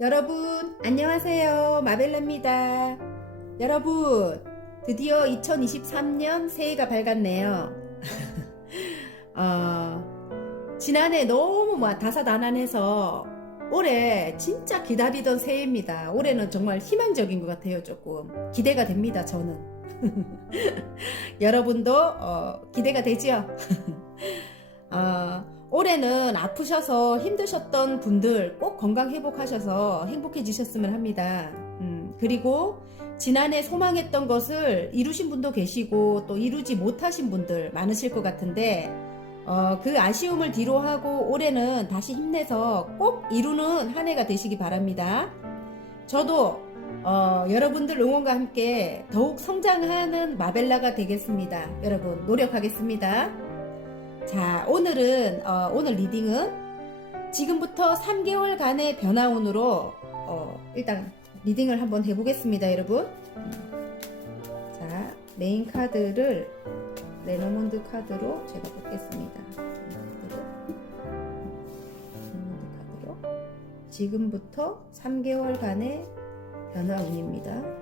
여러분 안녕하세요. 마벨라입니다. 여러분 드디어 2023년 새해가 밝았네요. 지난해 너무 다사다난해서 올해 진짜 기다리던 새해입니다. 올해는 정말 희망적인 것 같아요. 조금 기대가 됩니다. 저는. 여러분도 기대가 되죠? 올해는 아프셔서 힘드셨던 분들 꼭 건강 회복하셔서 행복해지셨으면 합니다. 그리고 지난해 소망했던 것을 이루신 분도 계시고 또 이루지 못하신 분들 많으실 것 같은데 그 아쉬움을 뒤로하고 올해는 다시 힘내서 꼭 이루는 한 해가 되시기 바랍니다. 저도 여러분들 응원과 함께 더욱 성장하는 마벨라가 되겠습니다. 여러분 노력하겠습니다. 자, 오늘 리딩은 지금부터 3개월간의 변화운으로 일단 리딩을 한번 해보겠습니다, 여러분. 자, 메인 카드를 레노몬드 카드로 제가 뽑겠습니다. 레노몬드 카드로 지금부터 3개월간의 변화운입니다.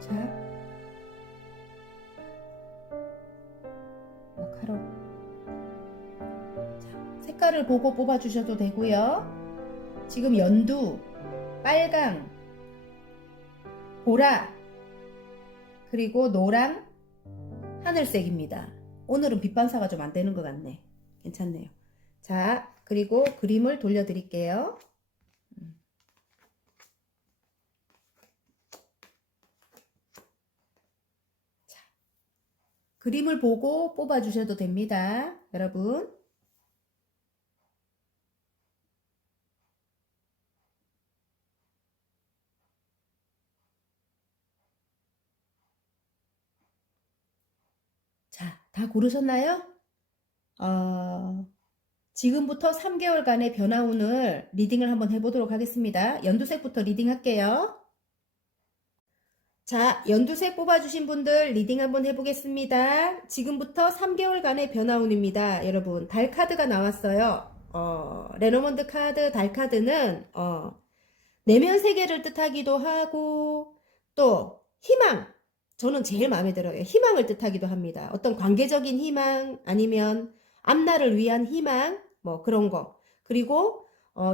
자, 마카로. 자, 색깔을 보고 뽑아주셔도 되고요. 지금 연두, 빨강, 보라, 그리고 노랑, 하늘색입니다. 오늘은 빛 반사가 좀 안 되는 것 같네. 괜찮네요. 자, 그리고 그림을 돌려드릴게요. 그림을 보고 뽑아주셔도 됩니다. 여러분. 자, 다 고르셨나요? 지금부터 3개월간의 변화운을 리딩을 한번 해보도록 하겠습니다. 연두색부터 리딩할게요. 자, 연두색 뽑아주신 분들 리딩 한번 해보겠습니다. 지금부터 3개월간의 변화운입니다. 여러분, 달 카드가 나왔어요. 레노몬드 카드, 달 카드는 내면 세계를 뜻하기도 하고 또 희망, 저는 제일 마음에 들어요. 희망을 뜻하기도 합니다. 어떤 관계적인 희망 아니면 앞날을 위한 희망 뭐 그런 거. 그리고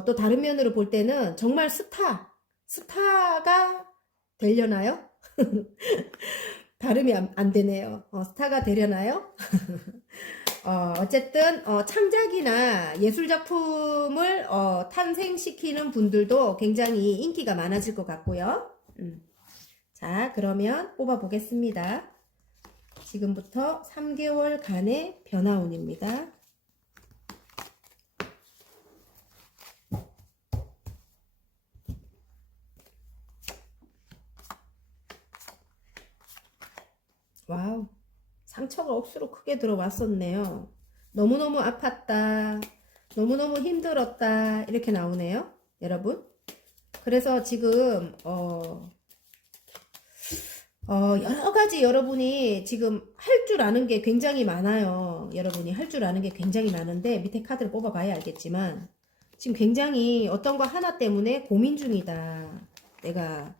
또 다른 면으로 볼 때는 정말 스타가 되려나요? 발음이 안 되네요. 스타가 되려나요? 어쨌든 창작이나 예술작품을 탄생시키는 분들도 굉장히 인기가 많아질 것 같고요. 자, 그러면 뽑아 보겠습니다. 지금부터 3개월간의 변화운입니다. 와우, 상처가 억수로 크게 들어왔었네요. 너무너무 아팠다, 너무너무 힘들었다 이렇게 나오네요, 여러분. 그래서 지금 여러가지 여러분이 지금 할 줄 아는 게 굉장히 많아요. 여러분이 할 줄 아는 게 굉장히 많은데 밑에 카드를 뽑아봐야 알겠지만 지금 굉장히 어떤 거 하나 때문에 고민 중이다. 내가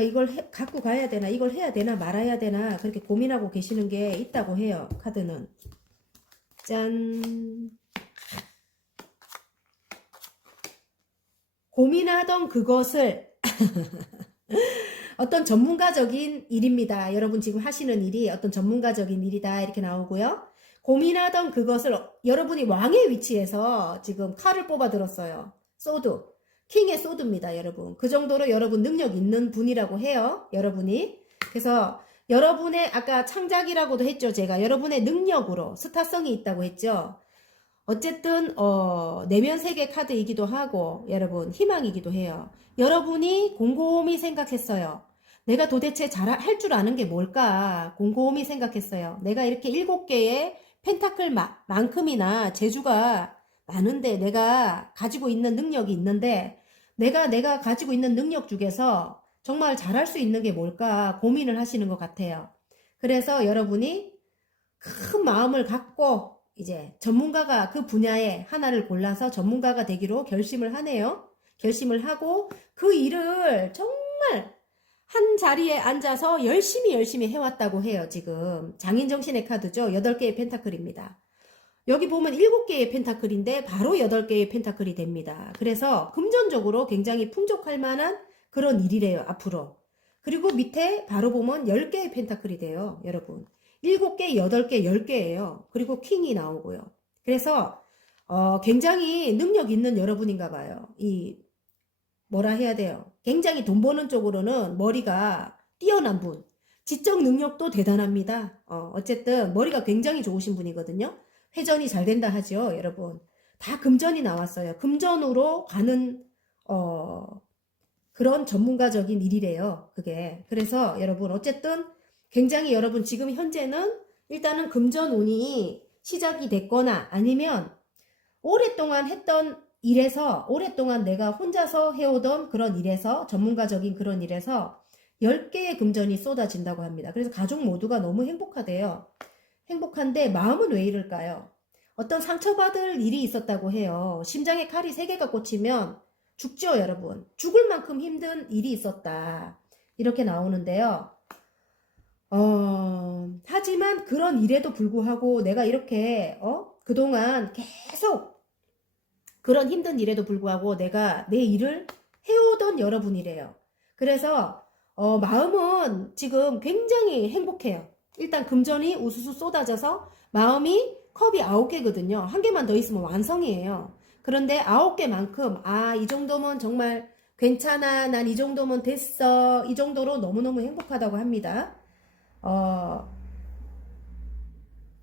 이걸 갖고 가야 되나, 이걸 해야 되나 말아야 되나 그렇게 고민하고 계시는 게 있다고 해요. 카드는. 짠. 고민하던 그것을 어떤 전문가적인 일입니다. 여러분 지금 하시는 일이 어떤 전문가적인 일이다 이렇게 나오고요. 고민하던 그것을 여러분이 왕의 위치에서 지금 칼을 뽑아 들었어요. 소드. 킹의 소드입니다, 여러분. 그 정도로 여러분 능력 있는 분이라고 해요. 여러분이. 그래서 여러분의 아까 창작이라고도 했죠. 제가 여러분의 능력으로 스타성이 있다고 했죠. 어쨌든 내면 세계 카드이기도 하고 여러분 희망이기도 해요. 여러분이 곰곰이 생각했어요. 내가 도대체 할 줄 아는 게 뭘까? 곰곰이 생각했어요. 내가 이렇게 7개의 펜타클만큼이나 재주가 많은데 내가 가지고 있는 능력이 있는데 내가 가지고 있는 능력 중에서 정말 잘할 수 있는 게 뭘까 고민을 하시는 것 같아요. 그래서 여러분이 큰 마음을 갖고 이제 전문가가 그 분야에 하나를 골라서 전문가가 되기로 결심을 하네요. 결심을 하고 그 일을 정말 한 자리에 앉아서 열심히 해왔다고 해요. 지금 장인정신의 카드죠. 8개의 펜타클입니다. 여기 보면 7개의 펜타클인데 바로 8개의 펜타클이 됩니다. 그래서 금전적으로 굉장히 풍족할 만한 그런 일이래요. 앞으로. 그리고 밑에 바로 보면 10개의 펜타클이 돼요. 여러분. 7개, 8개, 10개예요. 그리고 킹이 나오고요. 그래서 굉장히 능력 있는 여러분인가 봐요. 뭐라 해야 돼요. 굉장히 돈 버는 쪽으로는 머리가 뛰어난 분. 지적 능력도 대단합니다. 어쨌든 머리가 굉장히 좋으신 분이거든요. 회전이 잘 된다 하죠, 여러분. 다 금전이 나왔어요. 금전으로 가는 그런 전문가적인 일이래요. 그게. 그래서 여러분 어쨌든 굉장히 여러분 지금 현재는 일단은 금전 운이 시작이 됐거나 아니면 오랫동안 했던 일에서 오랫동안 내가 혼자서 해오던 그런 일에서 전문가적인 그런 일에서 10개의 금전이 쏟아진다고 합니다. 그래서 가족 모두가 너무 행복하대요. 행복한데 마음은 왜 이럴까요? 어떤 상처받을 일이 있었다고 해요. 심장에 칼이 3개가 꽂히면 죽죠, 여러분. 죽을 만큼 힘든 일이 있었다. 이렇게 나오는데요. 하지만 그런 일에도 불구하고 내가 이렇게 그동안 계속 그런 힘든 일에도 불구하고 내가 내 일을 해오던 여러분이래요. 그래서 마음은 지금 굉장히 행복해요. 일단 금전이 우수수 쏟아져서 마음이 컵이 9개거든요. 한 개만 더 있으면 완성이에요. 그런데 9개만큼 이 정도면 정말 괜찮아. 난 이 정도면 됐어. 이 정도로 너무너무 행복하다고 합니다.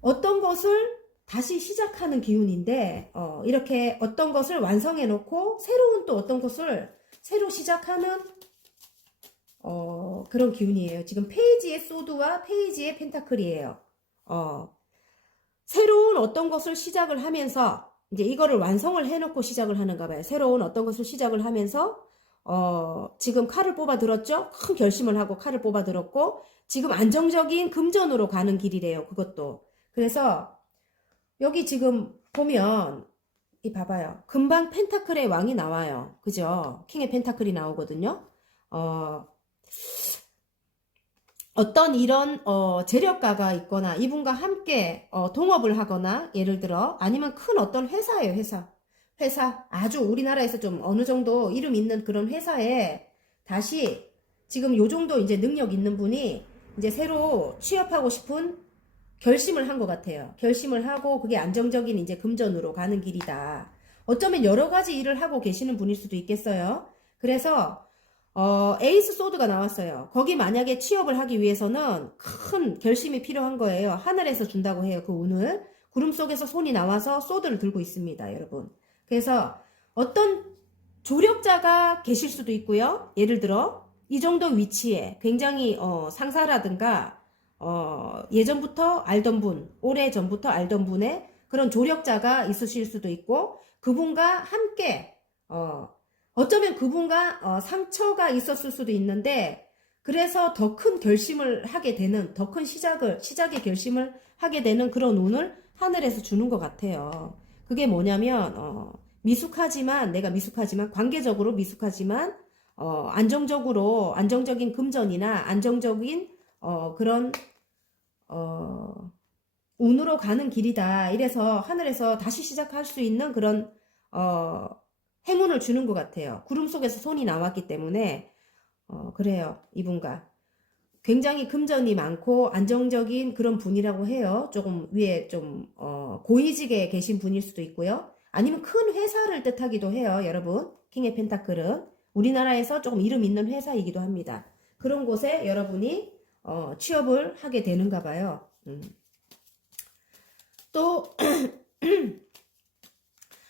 어떤 것을 다시 시작하는 기운인데 이렇게 어떤 것을 완성해 놓고 새로운 또 어떤 것을 새로 시작하는 그런 기운이에요. 지금 페이지의 소드와 페이지의 펜타클이에요. 새로운 어떤 것을 시작을 하면서 이제 이거를 완성을 해놓고 시작을 하는가 봐요. 새로운 어떤 것을 시작을 하면서 지금 칼을 뽑아 들었죠? 큰 결심을 하고 칼을 뽑아 들었고 지금 안정적인 금전으로 가는 길이래요. 그것도. 그래서 여기 지금 보면 봐봐요. 금방 펜타클의 왕이 나와요. 그죠? 킹의 펜타클이 나오거든요. 어떤 이런 재력가가 있거나 이분과 함께 동업을 하거나 예를 들어 아니면 큰 어떤 회사예요. 회사 아주 우리나라에서 좀 어느 정도 이름 있는 그런 회사에 다시 지금 요 정도 이제 능력 있는 분이 이제 새로 취업하고 싶은 결심을 한 것 같아요. 결심을 하고 그게 안정적인 이제 금전으로 가는 길이다. 어쩌면 여러 가지 일을 하고 계시는 분일 수도 있겠어요. 그래서 에이스 소드가 나왔어요. 거기 만약에 취업을 하기 위해서는 큰 결심이 필요한 거예요. 하늘에서 준다고 해요. 그 운을. 구름 속에서 손이 나와서 소드를 들고 있습니다. 여러분. 그래서 어떤 조력자가 계실 수도 있고요. 예를 들어 이 정도 위치에 굉장히 상사라든가 예전부터 알던 분, 오래전부터 알던 분의 그런 조력자가 있으실 수도 있고 그분과 함께 어쩌면 그분과 상처가 있었을 수도 있는데 그래서 더 큰 결심을 하게 되는 더 큰 시작의 결심을 하게 되는 그런 운을 하늘에서 주는 것 같아요. 그게 뭐냐면 내가 미숙하지만 관계적으로 미숙하지만 안정적인 금전이나 안정적인 그런 운으로 가는 길이다. 이래서 하늘에서 다시 시작할 수 있는 그런 행운을 주는 것 같아요. 구름 속에서 손이 나왔기 때문에 그래요. 이분과 굉장히 금전이 많고 안정적인 그런 분이라고 해요. 조금 위에 좀 고위직에 계신 분일 수도 있고요. 아니면 큰 회사를 뜻하기도 해요. 여러분 킹의 펜타클은 우리나라에서 조금 이름 있는 회사이기도 합니다. 그런 곳에 여러분이 취업을 하게 되는가 봐요. 또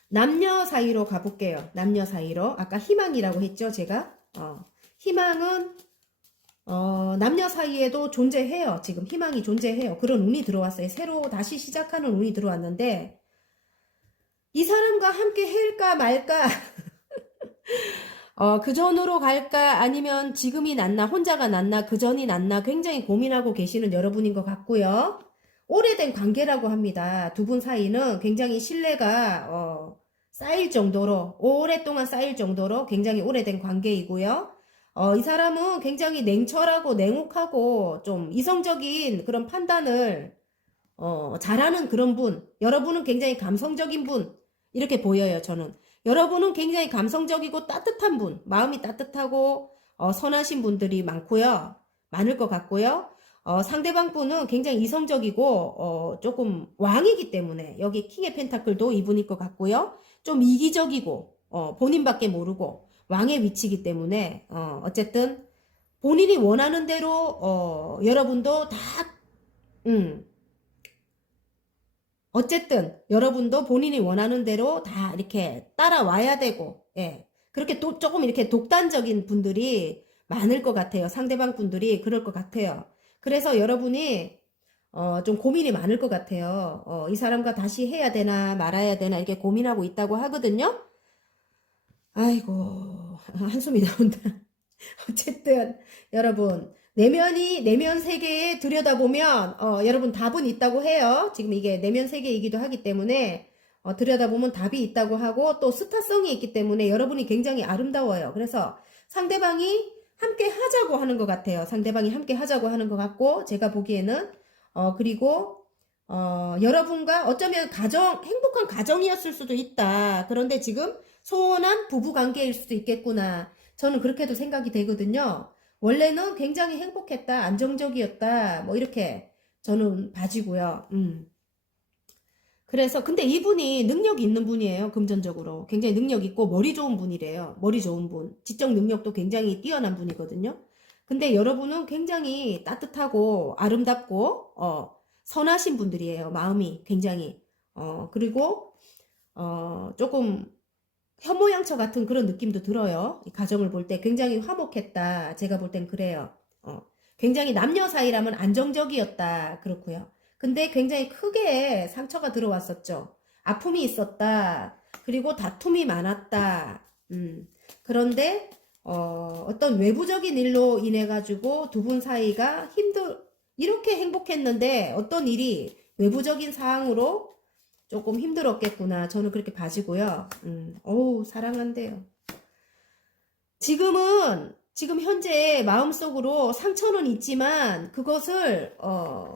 남녀 사이로 가볼게요. 남녀 사이로 아까 희망이라고 했죠. 제가 희망은 남녀 사이에도 존재해요. 지금 희망이 존재해요. 그런 운이 들어왔어요. 새로 다시 시작하는 운이 들어왔는데, 이 사람과 함께 할까 말까, 그 전으로 갈까, 아니면 지금이 낫나, 혼자가 낫나, 그 전이 낫나, 굉장히 고민하고 계시는 여러분인 것 같고요. 오래된 관계라고 합니다. 두 분 사이는 굉장히 신뢰가, 쌓일 정도로, 오랫동안 쌓일 정도로 굉장히 오래된 관계이고요. 이 사람은 굉장히 냉철하고 냉혹하고 좀 이성적인 그런 판단을, 잘하는 그런 분. 여러분은 굉장히 감성적인 분. 이렇게 보여요, 저는. 여러분은 굉장히 감성적이고 따뜻한 분. 마음이 따뜻하고, 선하신 분들이 많고요. 많을 것 같고요. 상대방 분은 굉장히 이성적이고, 조금 왕이기 때문에, 여기 킹의 펜타클도 이분일 것 같고요. 좀 이기적이고, 본인밖에 모르고, 왕의 위치이기 때문에, 어쨌든, 본인이 원하는 대로, 여러분도 다, 음, 어쨌든 여러분도 본인이 원하는 대로 다 이렇게 따라와야 되고, 예. 그렇게 또 조금 이렇게 독단적인 분들이 많을 것 같아요. 상대방 분들이 그럴 것 같아요. 그래서 여러분이 좀 고민이 많을 것 같아요. 이 사람과 다시 해야 되나 말아야 되나 이렇게 고민하고 있다고 하거든요. 아이고, 한숨이 나온다. 어쨌든 여러분 내면 세계에 들여다보면 여러분 답은 있다고 해요. 지금 이게 내면 세계이기도 하기 때문에 들여다보면 답이 있다고 하고 또 스타성이 있기 때문에 여러분이 굉장히 아름다워요. 그래서 상대방이 함께 하자고 하는 것 같아요. 상대방이 함께 하자고 하는 것 같고 제가 보기에는 그리고 여러분과 어쩌면 행복한 가정이었을 수도 있다. 그런데 지금 소원한 부부 관계일 수도 있겠구나. 저는 그렇게도 생각이 되거든요. 원래는 굉장히 행복했다, 안정적이었다, 뭐 이렇게 저는 봐지고요. 그래서 근데 이분이 능력이 있는 분이에요. 금전적으로 굉장히 능력 있고 머리 좋은 분이래요. 머리 좋은 분, 지적 능력도 굉장히 뛰어난 분이거든요. 근데 여러분은 굉장히 따뜻하고 아름답고 선하신 분들이에요. 마음이 굉장히 그리고 조금 현모양처 같은 그런 느낌도 들어요. 이 가정을 볼 때 굉장히 화목했다. 제가 볼 땐 그래요. 굉장히 남녀 사이라면 안정적이었다. 그렇고요. 근데 굉장히 크게 상처가 들어왔었죠. 아픔이 있었다. 그리고 다툼이 많았다. 그런데 어떤 외부적인 일로 인해 가지고 두 분 사이가 이렇게 행복했는데 어떤 일이 외부적인 사항으로 조금 힘들었겠구나. 저는 그렇게 봐지고요. 어우, 사랑한대요. 지금 현재 마음속으로 상처는 있지만 그것을,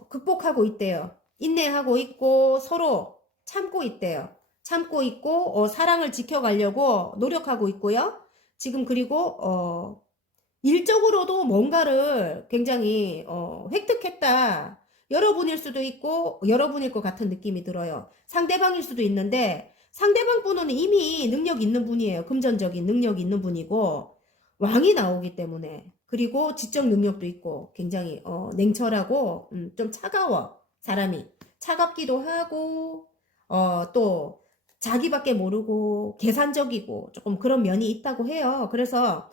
극복하고 있대요. 인내하고 있고 서로 참고 있대요. 참고 있고, 사랑을 지켜가려고 노력하고 있고요. 지금 그리고, 일적으로도 뭔가를 굉장히, 획득했다. 여러분일 수도 있고 여러분일 것 같은 느낌이 들어요. 상대방일 수도 있는데 상대방 분은 이미 능력 있는 분이에요. 금전적인 능력 있는 분이고 왕이 나오기 때문에 그리고 지적 능력도 있고 굉장히 냉철하고 좀 차가워. 사람이 차갑기도 하고 또 자기밖에 모르고 계산적이고 조금 그런 면이 있다고 해요. 그래서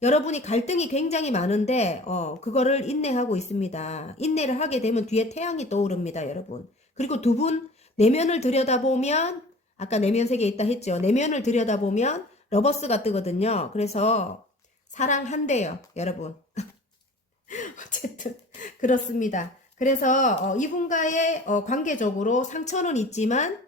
여러분이 갈등이 굉장히 많은데 그거를 인내하고 있습니다. 인내를 하게 되면 뒤에 태양이 떠오릅니다, 여러분. 그리고 두 분 내면을 들여다보면 아까 내면 세계에 있다 했죠. 내면을 들여다보면 러버스가 뜨거든요. 그래서 사랑한대요, 여러분. 어쨌든 그렇습니다. 그래서 이분과의 관계적으로 상처는 있지만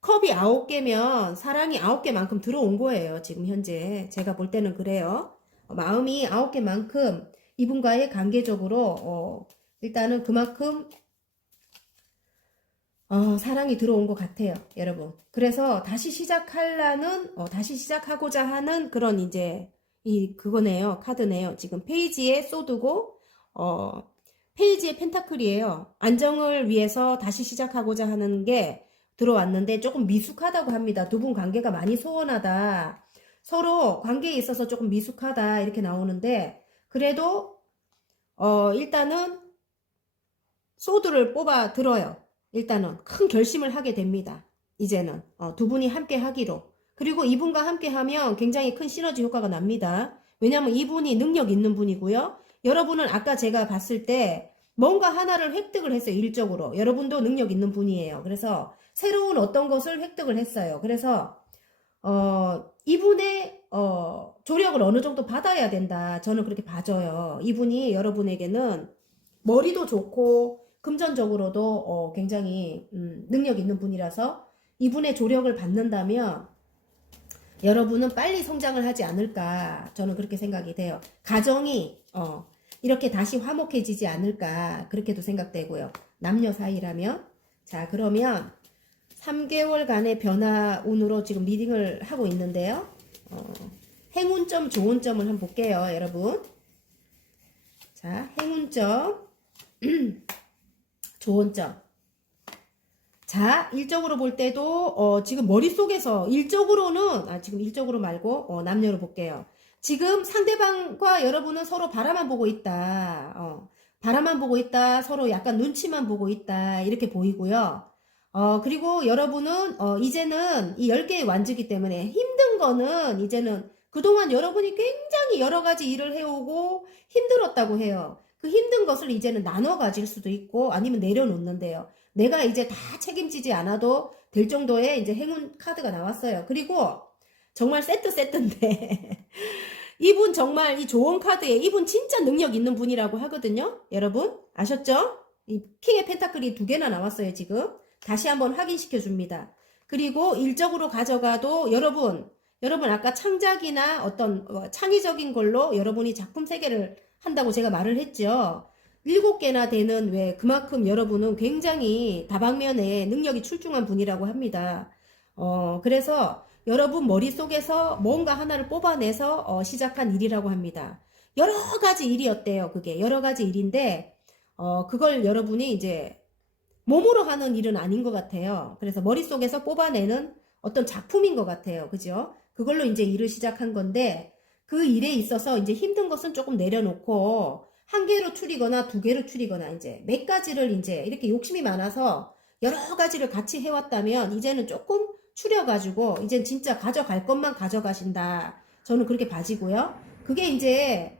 컵이 9개면 사랑이 9개만큼 들어온 거예요. 지금 현재 제가 볼 때는 그래요. 마음이 9개만큼 이분과의 관계적으로 일단은 그만큼 사랑이 들어온 것 같아요. 여러분. 그래서 다시 다시 시작하고자 하는 그런 이제 그거네요. 카드네요. 지금 페이지에 소드고 페이지에 펜타클이에요. 안정을 위해서 다시 시작하고자 하는 게 들어왔는데 조금 미숙하다고 합니다. 두 분 관계가 많이 소원하다. 서로 관계에 있어서 조금 미숙하다 이렇게 나오는데 그래도 일단은 소드를 뽑아 들어요. 일단은 큰 결심을 하게 됩니다. 이제는 두 분이 함께 하기로. 그리고 이분과 함께 하면 굉장히 큰 시너지 효과가 납니다. 왜냐면 이분이 능력 있는 분이고요. 여러분은 아까 제가 봤을 때 뭔가 하나를 획득을 했어요. 일적으로. 여러분도 능력 있는 분이에요. 그래서 새로운 어떤 것을 획득을 했어요. 그래서 이분의 조력을 어느 정도 받아야 된다. 저는 그렇게 봐줘요. 이분이 여러분에게는 머리도 좋고 금전적으로도 굉장히 능력 있는 분이라서 이분의 조력을 받는다면 여러분은 빨리 성장을 하지 않을까. 저는 그렇게 생각이 돼요. 가정이 이렇게 다시 화목해지지 않을까. 그렇게도 생각되고요. 남녀 사이라면. 자, 그러면 3개월간의 변화 운으로 지금 리딩을 하고 있는데요. 행운점, 좋은 점을 한번 볼게요, 여러분. 자, 행운점, 좋은 점. 자, 일적으로 볼 때도 지금 머릿속에서 일적으로는 지금 일적으로 말고 남녀로 볼게요. 지금 상대방과 여러분은 서로 바라만 보고 있다. 바라만 보고 있다. 서로 약간 눈치만 보고 있다. 이렇게 보이고요. 그리고 여러분은 이제는 이 10개의 완주기 때문에 힘든 거는 이제는 그동안 여러분이 굉장히 여러 가지 일을 해오고 힘들었다고 해요. 그 힘든 것을 이제는 나눠 가질 수도 있고 아니면 내려놓는데요. 내가 이제 다 책임지지 않아도 될 정도의 이제 행운 카드가 나왔어요. 그리고 정말 세트인데 이분 정말 이 좋은 카드에 이분 진짜 능력 있는 분이라고 하거든요. 여러분 아셨죠? 이 킹의 펜타클이 2개나 나왔어요. 지금 다시 한번 확인시켜 줍니다. 그리고 일적으로 가져가도 여러분 아까 창작이나 어떤 창의적인 걸로 여러분이 작품 세계를 한다고 제가 말을 했죠. 7개나 되는 왜 그만큼 여러분은 굉장히 다방면에 능력이 출중한 분이라고 합니다. 그래서 여러분 머릿속에서 뭔가 하나를 뽑아내서 시작한 일이라고 합니다. 여러 가지 일이었대요. 그게 여러 가지 일인데 그걸 여러분이 이제 몸으로 하는 일은 아닌 것 같아요. 그래서 머릿속에서 뽑아내는 어떤 작품인 것 같아요. 그죠? 그걸로 이제 일을 시작한 건데 그 일에 있어서 이제 힘든 것은 조금 내려놓고 한 개로 추리거나 2개로 추리거나 이제 몇 가지를 이제 이렇게 욕심이 많아서 여러 가지를 같이 해왔다면 이제는 조금 추려가지고 이젠 진짜 가져갈 것만 가져가신다. 저는 그렇게 봐지고요. 그게 이제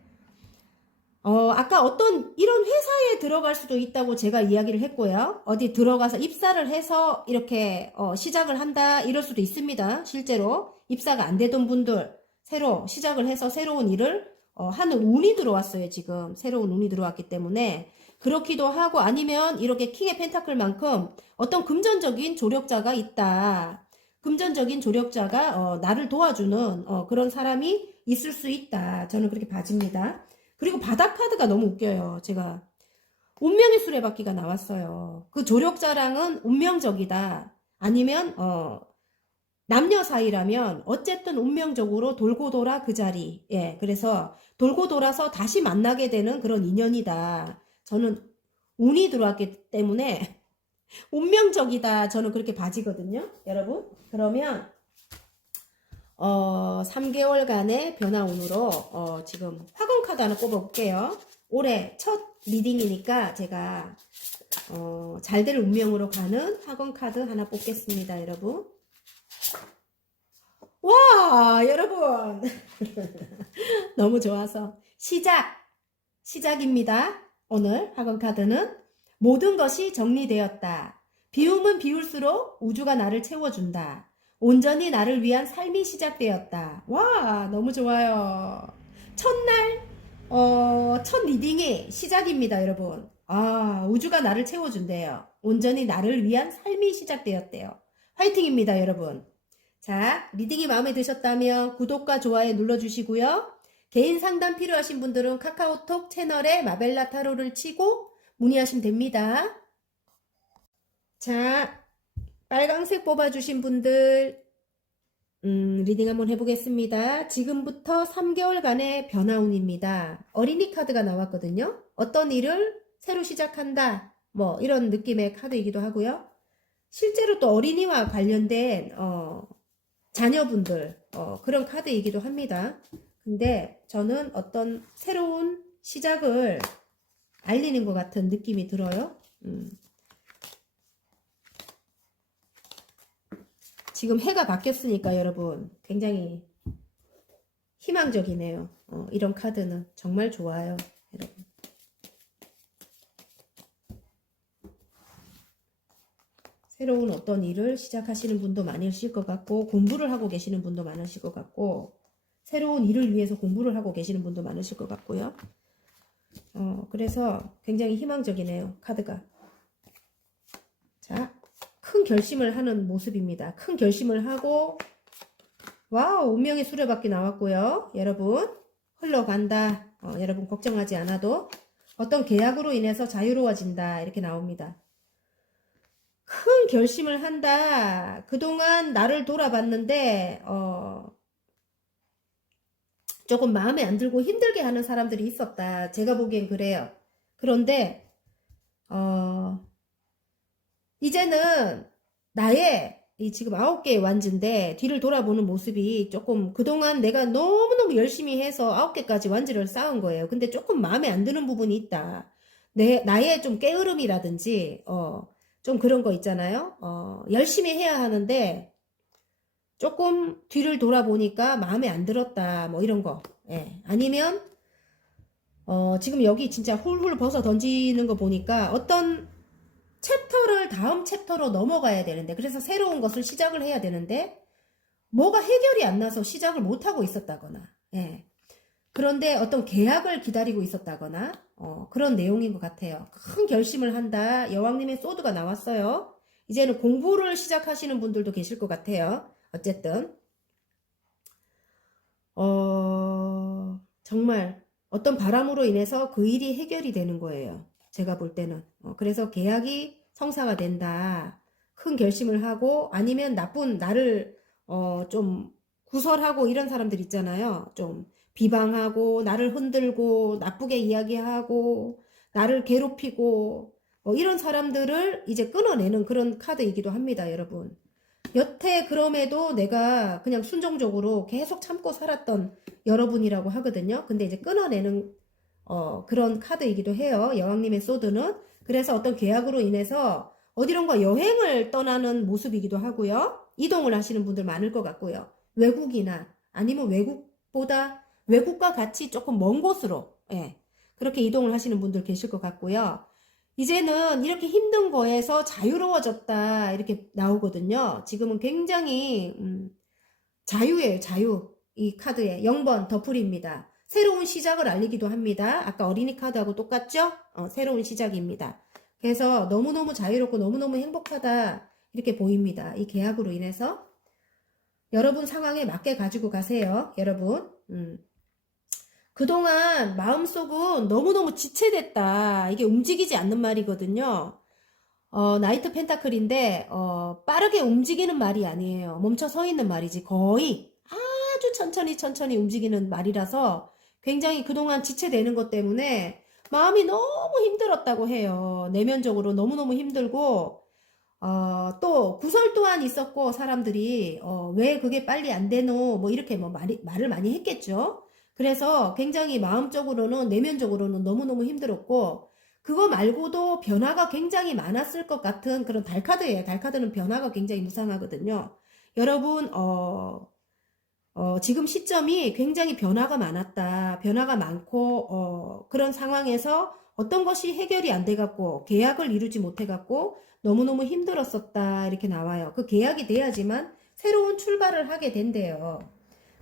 아까 어떤 이런 회사에 들어갈 수도 있다고 제가 이야기를 했고요. 어디 들어가서 입사를 해서 이렇게 시작을 한다 이럴 수도 있습니다. 실제로 입사가 안 되던 분들 새로 시작을 해서 새로운 일을 하는 운이 들어왔어요. 지금 새로운 운이 들어왔기 때문에 그렇기도 하고 아니면 이렇게 킹의 펜타클만큼 어떤 금전적인 조력자가 있다. 금전적인 조력자가 나를 도와주는 그런 사람이 있을 수 있다. 저는 그렇게 봐집니다. 그리고 바닥 카드가 너무 웃겨요. 제가 운명의 수레바퀴가 나왔어요. 그 조력자랑은 운명적이다. 아니면 남녀 사이라면 어쨌든 운명적으로 돌고 돌아 그 자리. 예, 그래서 돌고 돌아서 다시 만나게 되는 그런 인연이다. 저는 운이 들어왔기 때문에 운명적이다. 저는 그렇게 봐지거든요. 여러분. 그러면 3개월간의 변화운으로 지금 화공 카드 하나 뽑아볼게요. 올해 첫 리딩이니까 제가 잘 될 운명으로 가는 화공 카드 하나 뽑겠습니다. 여러분. 와 여러분 너무 좋아서 시작입니다. 오늘 화공 카드는 모든 것이 정리되었다. 비우면 비울수록 우주가 나를 채워준다. 온전히 나를 위한 삶이 시작되었다. 와, 너무 좋아요. 첫날, 첫 리딩이 시작입니다, 여러분. 우주가 나를 채워준대요. 온전히 나를 위한 삶이 시작되었대요. 화이팅입니다, 여러분. 자, 리딩이 마음에 드셨다면 구독과 좋아요 눌러주시고요. 개인 상담 필요하신 분들은 카카오톡 채널에 마벨라 타로를 치고 문의하시면 됩니다. 자, 빨강색 뽑아주신 분들 리딩 한번 해보겠습니다. 지금부터 3개월간의 변화운입니다. 어린이 카드가 나왔거든요. 어떤 일을 새로 시작한다. 뭐 이런 느낌의 카드이기도 하고요. 실제로 또 어린이와 관련된 자녀분들 그런 카드이기도 합니다. 근데 저는 어떤 새로운 시작을 알리는 것 같은 느낌이 들어요. 지금 해가 바뀌었으니까 여러분 굉장히 희망적이네요. 이런 카드는 정말 좋아요, 여러분. 새로운 어떤 일을 시작하시는 분도 많으실 것 같고, 공부를 하고 계시는 분도 많으실 것 같고, 새로운 일을 위해서 공부를 하고 계시는 분도 많으실 것 같고요. 그래서 굉장히 희망적이네요, 카드가. 자, 큰 결심을 하는 모습입니다. 큰 결심을 하고, 와우, 운명의 수레바퀴 나왔고요. 여러분, 흘러간다. 여러분 걱정하지 않아도 어떤 계약으로 인해서 자유로워진다. 이렇게 나옵니다. 큰 결심을 한다. 그동안 나를 돌아봤는데, 조금 마음에 안 들고 힘들게 하는 사람들이 있었다. 제가 보기엔 그래요. 그런데, 이제는 나의 이 지금 9개의 완즈인데 뒤를 돌아보는 모습이 조금 그동안 내가 너무너무 열심히 해서 9개까지 완즈를 쌓은 거예요. 근데 조금 마음에 안 드는 부분이 있다. 나의 좀 게으름이라든지, 좀 그런 거 있잖아요. 열심히 해야 하는데 조금 뒤를 돌아보니까 마음에 안 들었다. 뭐 이런 거. 예. 아니면, 지금 여기 진짜 훌훌 벗어 던지는 거 보니까 어떤 챕터를 다음 챕터로 넘어가야 되는데, 그래서 새로운 것을 시작을 해야 되는데 뭐가 해결이 안 나서 시작을 못하고 있었다거나, 예. 그런데 어떤 계약을 기다리고 있었다거나, 그런 내용인 것 같아요. 큰 결심을 한다. 여왕님의 소드가 나왔어요. 이제는 공부를 시작하시는 분들도 계실 것 같아요. 어쨌든 정말 어떤 바람으로 인해서 그 일이 해결이 되는 거예요. 제가 볼 때는. 그래서 계약이 성사가 된다. 큰 결심을 하고, 아니면 나쁜 나를 좀 구설하고 이런 사람들 있잖아요. 좀 비방하고 나를 흔들고 나쁘게 이야기하고 나를 괴롭히고 이런 사람들을 이제 끊어내는 그런 카드이기도 합니다, 여러분. 여태 그럼에도 내가 그냥 순종적으로 계속 참고 살았던 여러분이라고 하거든요. 근데 이제 끊어내는 그런 카드이기도 해요. 여왕님의 소드는. 그래서 어떤 계약으로 인해서 어디론가 여행을 떠나는 모습이기도 하고요. 이동을 하시는 분들 많을 것 같고요. 외국이나 아니면 외국과 같이 조금 먼 곳으로, 예, 그렇게 이동을 하시는 분들 계실 것 같고요. 이제는 이렇게 힘든 거에서 자유로워졌다 이렇게 나오거든요. 지금은 굉장히 자유예요, 자유. 이 카드에 0번 더풀입니다. 새로운 시작을 알리기도 합니다. 아까 어린이 카드하고 똑같죠? 새로운 시작입니다. 그래서 너무너무 자유롭고 너무너무 행복하다 이렇게 보입니다. 이 계약으로 인해서 여러분 상황에 맞게 가지고 가세요, 여러분. 그동안 마음속은 너무너무 지체됐다. 이게 움직이지 않는 말이거든요. 나이트 펜타클인데, 빠르게 움직이는 말이 아니에요. 멈춰 서 있는 말이지. 거의 아주 천천히 움직이는 말이라서 굉장히 그동안 지체되는 것 때문에 마음이 너무 힘들었다고 해요. 내면적으로 너무너무 힘들고, 또 구설 또한 있었고, 사람들이, 왜 그게 빨리 안 되노? 뭐 이렇게 뭐 말을 많이 했겠죠. 그래서 굉장히 마음적으로는, 내면적으로는 너무너무 힘들었고, 그거 말고도 변화가 굉장히 많았을 것 같은 그런 달카드예요. 달카드는 변화가 굉장히 무상하거든요. 여러분, 지금 시점이 굉장히 변화가 많았다. 변화가 많고, 그런 상황에서 어떤 것이 해결이 안 돼갖고, 계약을 이루지 못해갖고, 너무너무 힘들었었다. 이렇게 나와요. 그 계약이 돼야지만 새로운 출발을 하게 된대요.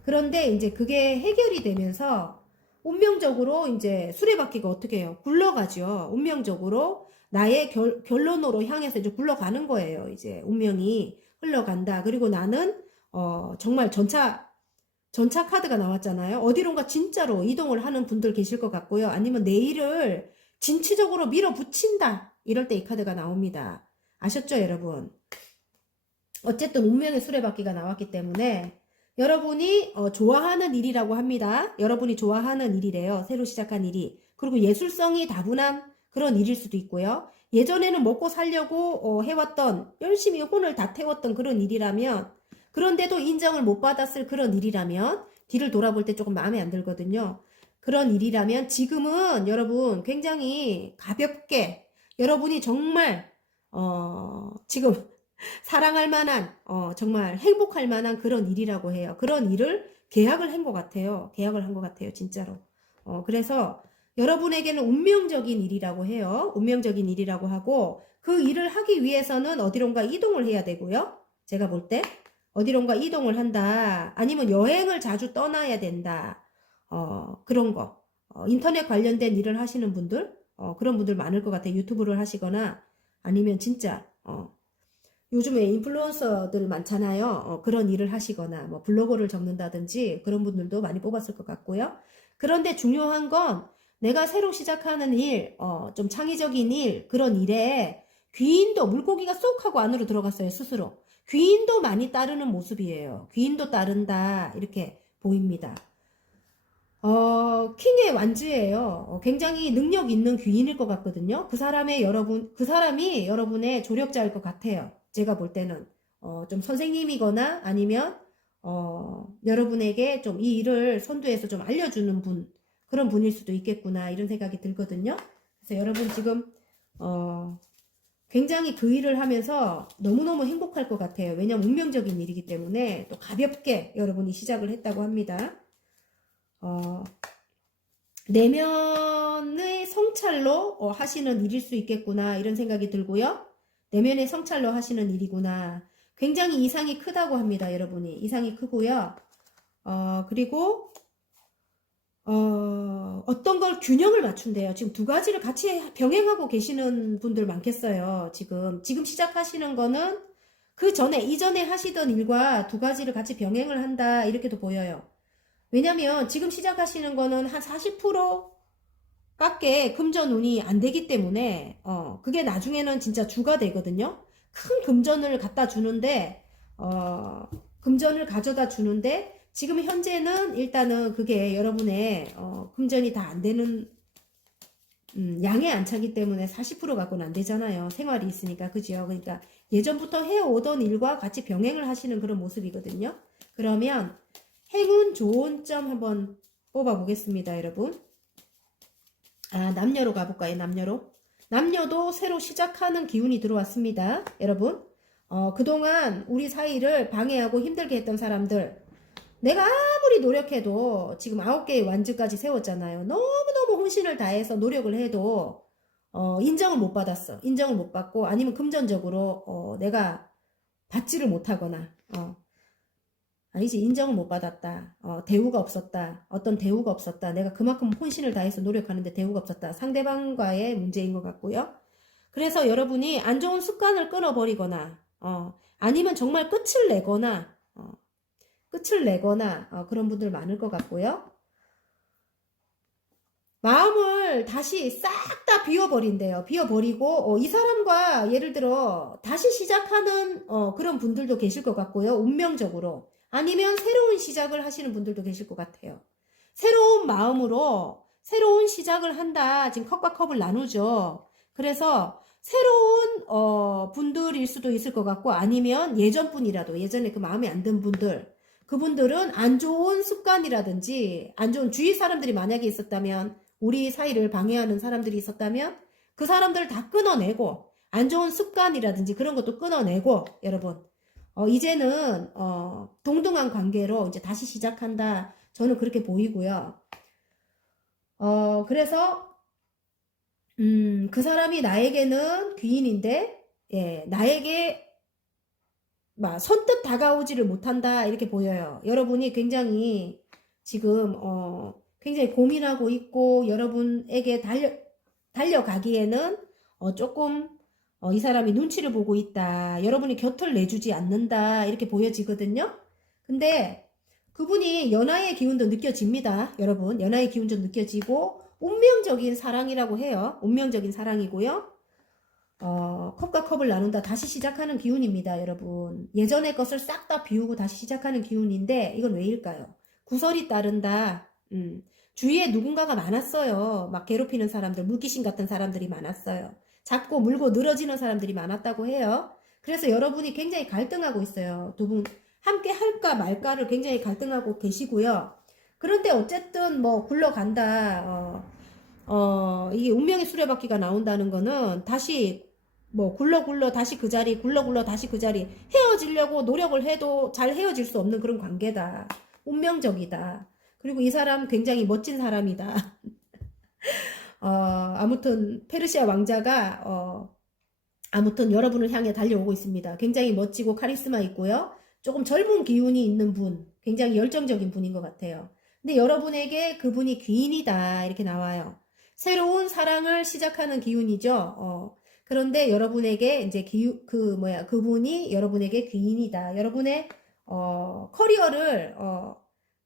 그런데 이제 그게 해결이 되면서, 운명적으로 이제 수레바퀴가 어떻게 해요? 굴러가죠. 운명적으로 나의 결론으로 향해서 이제 굴러가는 거예요. 이제 운명이 흘러간다. 그리고 나는, 정말 전차 카드가 나왔잖아요. 어디론가 진짜로 이동을 하는 분들 계실 것 같고요. 아니면 내일을 진취적으로 밀어붙인다. 이럴 때 이 카드가 나옵니다. 아셨죠, 여러분? 어쨌든 운명의 수레바퀴가 나왔기 때문에 여러분이 좋아하는 일이라고 합니다. 여러분이 좋아하는 일이래요. 새로 시작한 일이. 그리고 예술성이 다분한 그런 일일 수도 있고요. 예전에는 먹고 살려고 해왔던, 열심히 혼을 다 태웠던 그런 일이라면, 그런데도 인정을 못 받았을 그런 일이라면 뒤를 돌아볼 때 조금 마음에 안 들거든요. 그런 일이라면 지금은 여러분 굉장히 가볍게, 여러분이 정말 지금 사랑할 만한, 정말 행복할 만한 그런 일이라고 해요. 그런 일을 계약을 한 것 같아요. 계약을 한 것 같아요. 진짜로. 그래서 여러분에게는 운명적인 일이라고 해요. 운명적인 일이라고 하고 그 일을 하기 위해서는 어디론가 이동을 해야 되고요. 제가 볼 때 어디론가 이동을 한다. 아니면 여행을 자주 떠나야 된다. 그런 거. 인터넷 관련된 일을 하시는 분들, 그런 분들 많을 것 같아요. 유튜브를 하시거나 아니면 진짜 요즘에 인플루언서들 많잖아요. 그런 일을 하시거나 뭐 블로그를 적는다든지 그런 분들도 많이 뽑았을 것 같고요. 그런데 중요한 건 내가 새로 시작하는 일, 좀 창의적인 일, 그런 일에 귀인도 물고기가 쏙 하고 안으로 들어갔어요, 스스로. 귀인도 많이 따르는 모습이에요. 귀인도 따른다, 이렇게 보입니다. 킹의 완주예요. 굉장히 능력 있는 귀인일 것 같거든요. 그 사람이 여러분의 조력자일 것 같아요. 제가 볼 때는. 좀 선생님이거나 아니면, 여러분에게 좀 이 일을 선두에서 좀 알려주는 분, 그런 분일 수도 있겠구나, 이런 생각이 들거든요. 그래서 여러분 지금, 굉장히 그 일을 하면서 너무너무 행복할 것 같아요. 왜냐면 운명적인 일이기 때문에 또 가볍게 여러분이 시작을 했다고 합니다. 내면의 성찰로 하시는 일일 수 있겠구나 이런 생각이 들고요. 내면의 성찰로 하시는 일이구나. 굉장히 이상이 크다고 합니다. 여러분이 이상이 크고요. 그리고 어떤 걸 균형을 맞춘대요. 지금 두 가지를 같이 병행하고 계시는 분들 많겠어요. 지금 시작하시는 거는 그 전에 이전에 하시던 일과 두 가지를 같이 병행을 한다 이렇게도 보여요. 왜냐면 지금 시작하시는 거는 한 40%밖에 금전운이 안 되기 때문에 그게 나중에는 진짜 주가 되거든요. 큰 금전을 갖다 주는데 금전을 가져다 주는데 지금 현재는 일단은 그게 여러분의 금전이 다 안 되는 양에 안 차기 때문에 40% 갖고는 안 되잖아요. 생활이 있으니까 그죠? 그러니까 예전부터 해오던 일과 같이 병행을 하시는 그런 모습이거든요. 그러면 행운 좋은 점 한번 뽑아 보겠습니다, 여러분. 남녀로 가볼까요? 남녀도 새로 시작하는 기운이 들어왔습니다, 여러분. 그동안 우리 사이를 방해하고 힘들게 했던 사람들, 내가 아무리 노력해도 지금 9개의 완즈까지 세웠잖아요. 너무너무 혼신을 다해서 노력을 해도 인정을 못 받았어. 인정을 못 받고 아니면 금전적으로 내가 받지를 못하거나 아니지, 인정을 못 받았다. 대우가 없었다. 어떤 대우가 없었다. 내가 그만큼 혼신을 다해서 노력하는데 대우가 없었다. 상대방과의 문제인 것 같고요. 그래서 여러분이 안 좋은 습관을 끊어버리거나, 아니면 정말 끝을 내거나, 그런 분들 많을 것 같고요. 마음을 다시 싹 다 비워버린대요. 비워버리고, 이 사람과 예를 들어, 다시 시작하는, 그런 분들도 계실 것 같고요. 운명적으로. 아니면 새로운 시작을 하시는 분들도 계실 것 같아요. 새로운 마음으로 새로운 시작을 한다. 지금 컵과 컵을 나누죠. 그래서 새로운 분들일 수도 있을 것 같고 아니면 예전 분이라도 예전에 그 마음에 안 든 분들 그분들은 안 좋은 습관이라든지 안 좋은 주위 사람들이 만약에 있었다면 우리 사이를 방해하는 사람들이 있었다면 그 사람들을 다 끊어내고 안 좋은 습관이라든지 그런 것도 끊어내고 여러분 이제는 동등한 관계로 이제 다시 시작한다. 저는 그렇게 보이고요. 그래서 그 사람이 나에게는 귀인인데 예, 나에게 막 선뜻 다가오지를 못한다 이렇게 보여요. 여러분이 굉장히 지금 굉장히 고민하고 있고 여러분에게 달려가기에는 조금 이 사람이 눈치를 보고 있다. 여러분이 곁을 내주지 않는다. 이렇게 보여지거든요. 근데 그분이 연하의 기운도 느껴집니다. 여러분 연하의 기운도 느껴지고 운명적인 사랑이라고 해요. 운명적인 사랑이고요. 컵과 컵을 나눈다. 다시 시작하는 기운입니다. 여러분 예전의 것을 싹 다 비우고 다시 시작하는 기운인데 이건 왜일까요? 구설이 따른다. 주위에 누군가가 많았어요. 막 괴롭히는 사람들, 물귀신 같은 사람들이 많았어요. 잡고 물고 늘어지는 사람들이 많았다고 해요. 그래서 여러분이 굉장히 갈등하고 있어요. 두 분 함께 할까 말까를 굉장히 갈등하고 계시고요. 그런데 어쨌든 뭐 굴러간다. 이게 운명의 수레바퀴가 나온다는 거는 다시 뭐 굴러 다시 그 자리 굴러 다시 그 자리 헤어지려고 노력을 해도 잘 헤어질 수 없는 그런 관계다. 운명적이다. 그리고 이 사람 굉장히 멋진 사람이다. 아무튼 페르시아 왕자가 아무튼 여러분을 향해 달려오고 있습니다. 굉장히 멋지고 카리스마 있고요. 조금 젊은 기운이 있는 분, 굉장히 열정적인 분인 것 같아요. 근데 여러분에게 그분이 귀인이다 이렇게 나와요. 새로운 사랑을 시작하는 기운이죠. 그런데 여러분에게 이제 그분이 여러분에게 귀인이다. 여러분의 커리어를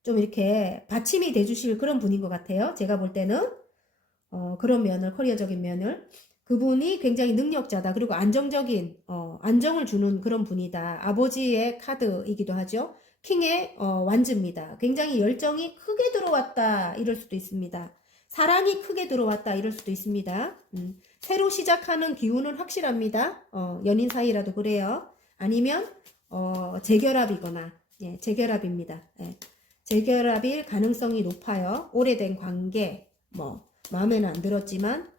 좀 이렇게 받침이 돼주실 그런 분인 것 같아요. 제가 볼 때는 그런 면을, 커리어적인 면을. 그분이 굉장히 능력자다. 그리고 안정적인, 안정을 주는 그런 분이다. 아버지의 카드이기도 하죠. 킹의 완즈입니다. 굉장히 열정이 크게 들어왔다. 이럴 수도 있습니다. 사랑이 크게 들어왔다. 이럴 수도 있습니다. 새로 시작하는 기운은 확실합니다. 연인 사이라도 그래요. 아니면, 재결합이거나, 예, 재결합입니다. 예, 재결합일 가능성이 높아요. 오래된 관계, 마음에는 안 들었지만,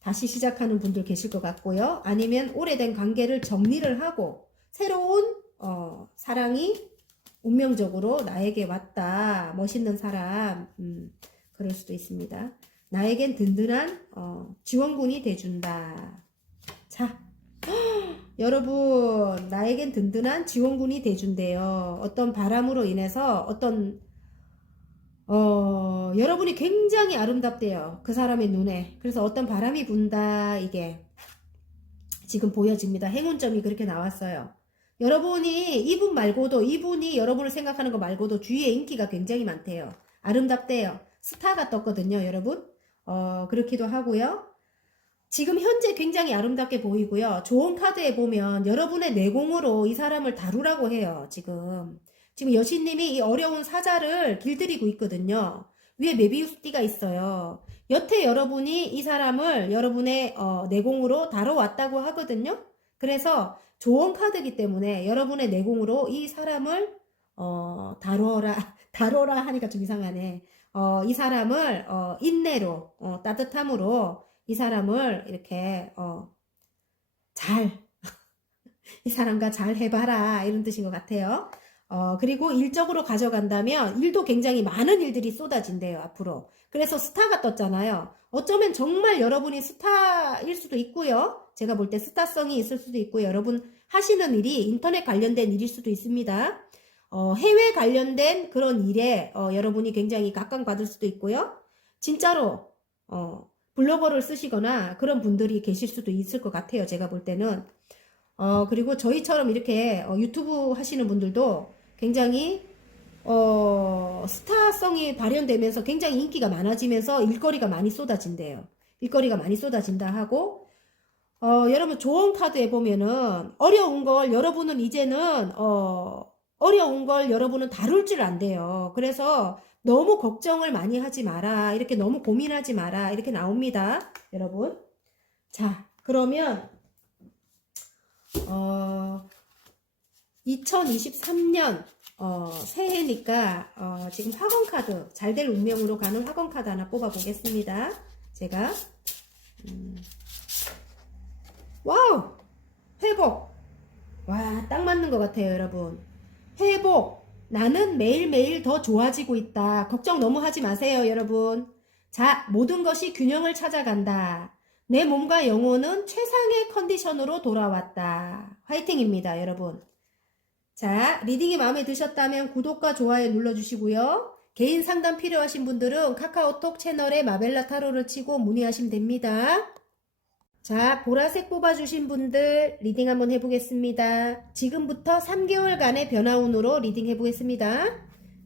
다시 시작하는 분들 계실 것 같고요. 아니면 오래된 관계를 정리를 하고 새로운 사랑이 운명적으로 나에게 왔다. 멋있는 사람. 그럴 수도 있습니다. 나에겐 든든한 지원군이 돼준다. 자, 여러분, 나에겐 든든한 지원군이 돼준대요. 어떤 바람으로 인해서 여러분이 굉장히 아름답대요. 그 사람의 눈에. 그래서 어떤 바람이 분다, 이게 지금 보여집니다. 행운점이 그렇게 나왔어요. 여러분이 이분이 여러분을 생각하는 거 말고도 주위에 인기가 굉장히 많대요. 아름답대요. 스타가 떴거든요, 여러분. 그렇기도 하고요. 지금 현재 굉장히 아름답게 보이고요. 좋은 카드에 보면 여러분의 내공으로 이 사람을 다루라고 해요, 지금 여신님이 이 어려운 사자를 길들이고 있거든요. 위에 메비우스띠가 있어요. 여태 여러분이 이 사람을 여러분의 내공으로 다뤄왔다고 하거든요. 그래서 좋은 카드이기 때문에 여러분의 내공으로 이 사람을 다뤄라 하니까 좀 이상하네. 이 사람을 인내로 따뜻함으로 이 사람을 이렇게 이 사람과 잘 해봐라 이런 뜻인 것 같아요. 그리고 일적으로 가져간다면 일도 굉장히 많은 일들이 쏟아진대요, 앞으로. 그래서 스타가 떴잖아요. 어쩌면 정말 여러분이 스타일 수도 있고요. 제가 볼 때 스타성이 있을 수도 있고요. 여러분 하시는 일이 인터넷 관련된 일일 수도 있습니다. 해외 관련된 그런 일에 여러분이 굉장히 각광받을 수도 있고요. 진짜로 블로거를 쓰시거나 그런 분들이 계실 수도 있을 것 같아요. 제가 볼 때는. 그리고 저희처럼 이렇게 유튜브 하시는 분들도 굉장히 스타성이 발현되면서 굉장히 인기가 많아지면서 일거리가 많이 쏟아진대요. 일거리가 많이 쏟아진다 하고 여러분 좋은 카드에 보면은 어려운 걸 여러분은 이제는 어려운 걸 여러분은 다룰 줄 안돼요. 그래서 너무 걱정을 많이 하지 마라. 이렇게 너무 고민하지 마라. 이렇게 나옵니다. 여러분. 자, 그러면 2023년 새해니까 지금 화건 카드 잘 될 운명으로 가는 화건 카드 하나 뽑아 보겠습니다. 제가 와우, 회복. 와, 딱 맞는 것 같아요, 여러분. 회복. 나는 매일매일 더 좋아지고 있다. 걱정 너무 하지 마세요, 여러분. 자, 모든 것이 균형을 찾아간다. 내 몸과 영혼은 최상의 컨디션으로 돌아왔다. 화이팅입니다, 여러분. 자, 리딩이 마음에 드셨다면 구독과 좋아요 눌러주시고요. 개인 상담 필요하신 분들은 카카오톡 채널에 마벨라 타로를 치고 문의하시면 됩니다. 자, 보라색 뽑아주신 분들 리딩 한번 해보겠습니다. 지금부터 3개월간의 변화운으로 리딩 해보겠습니다.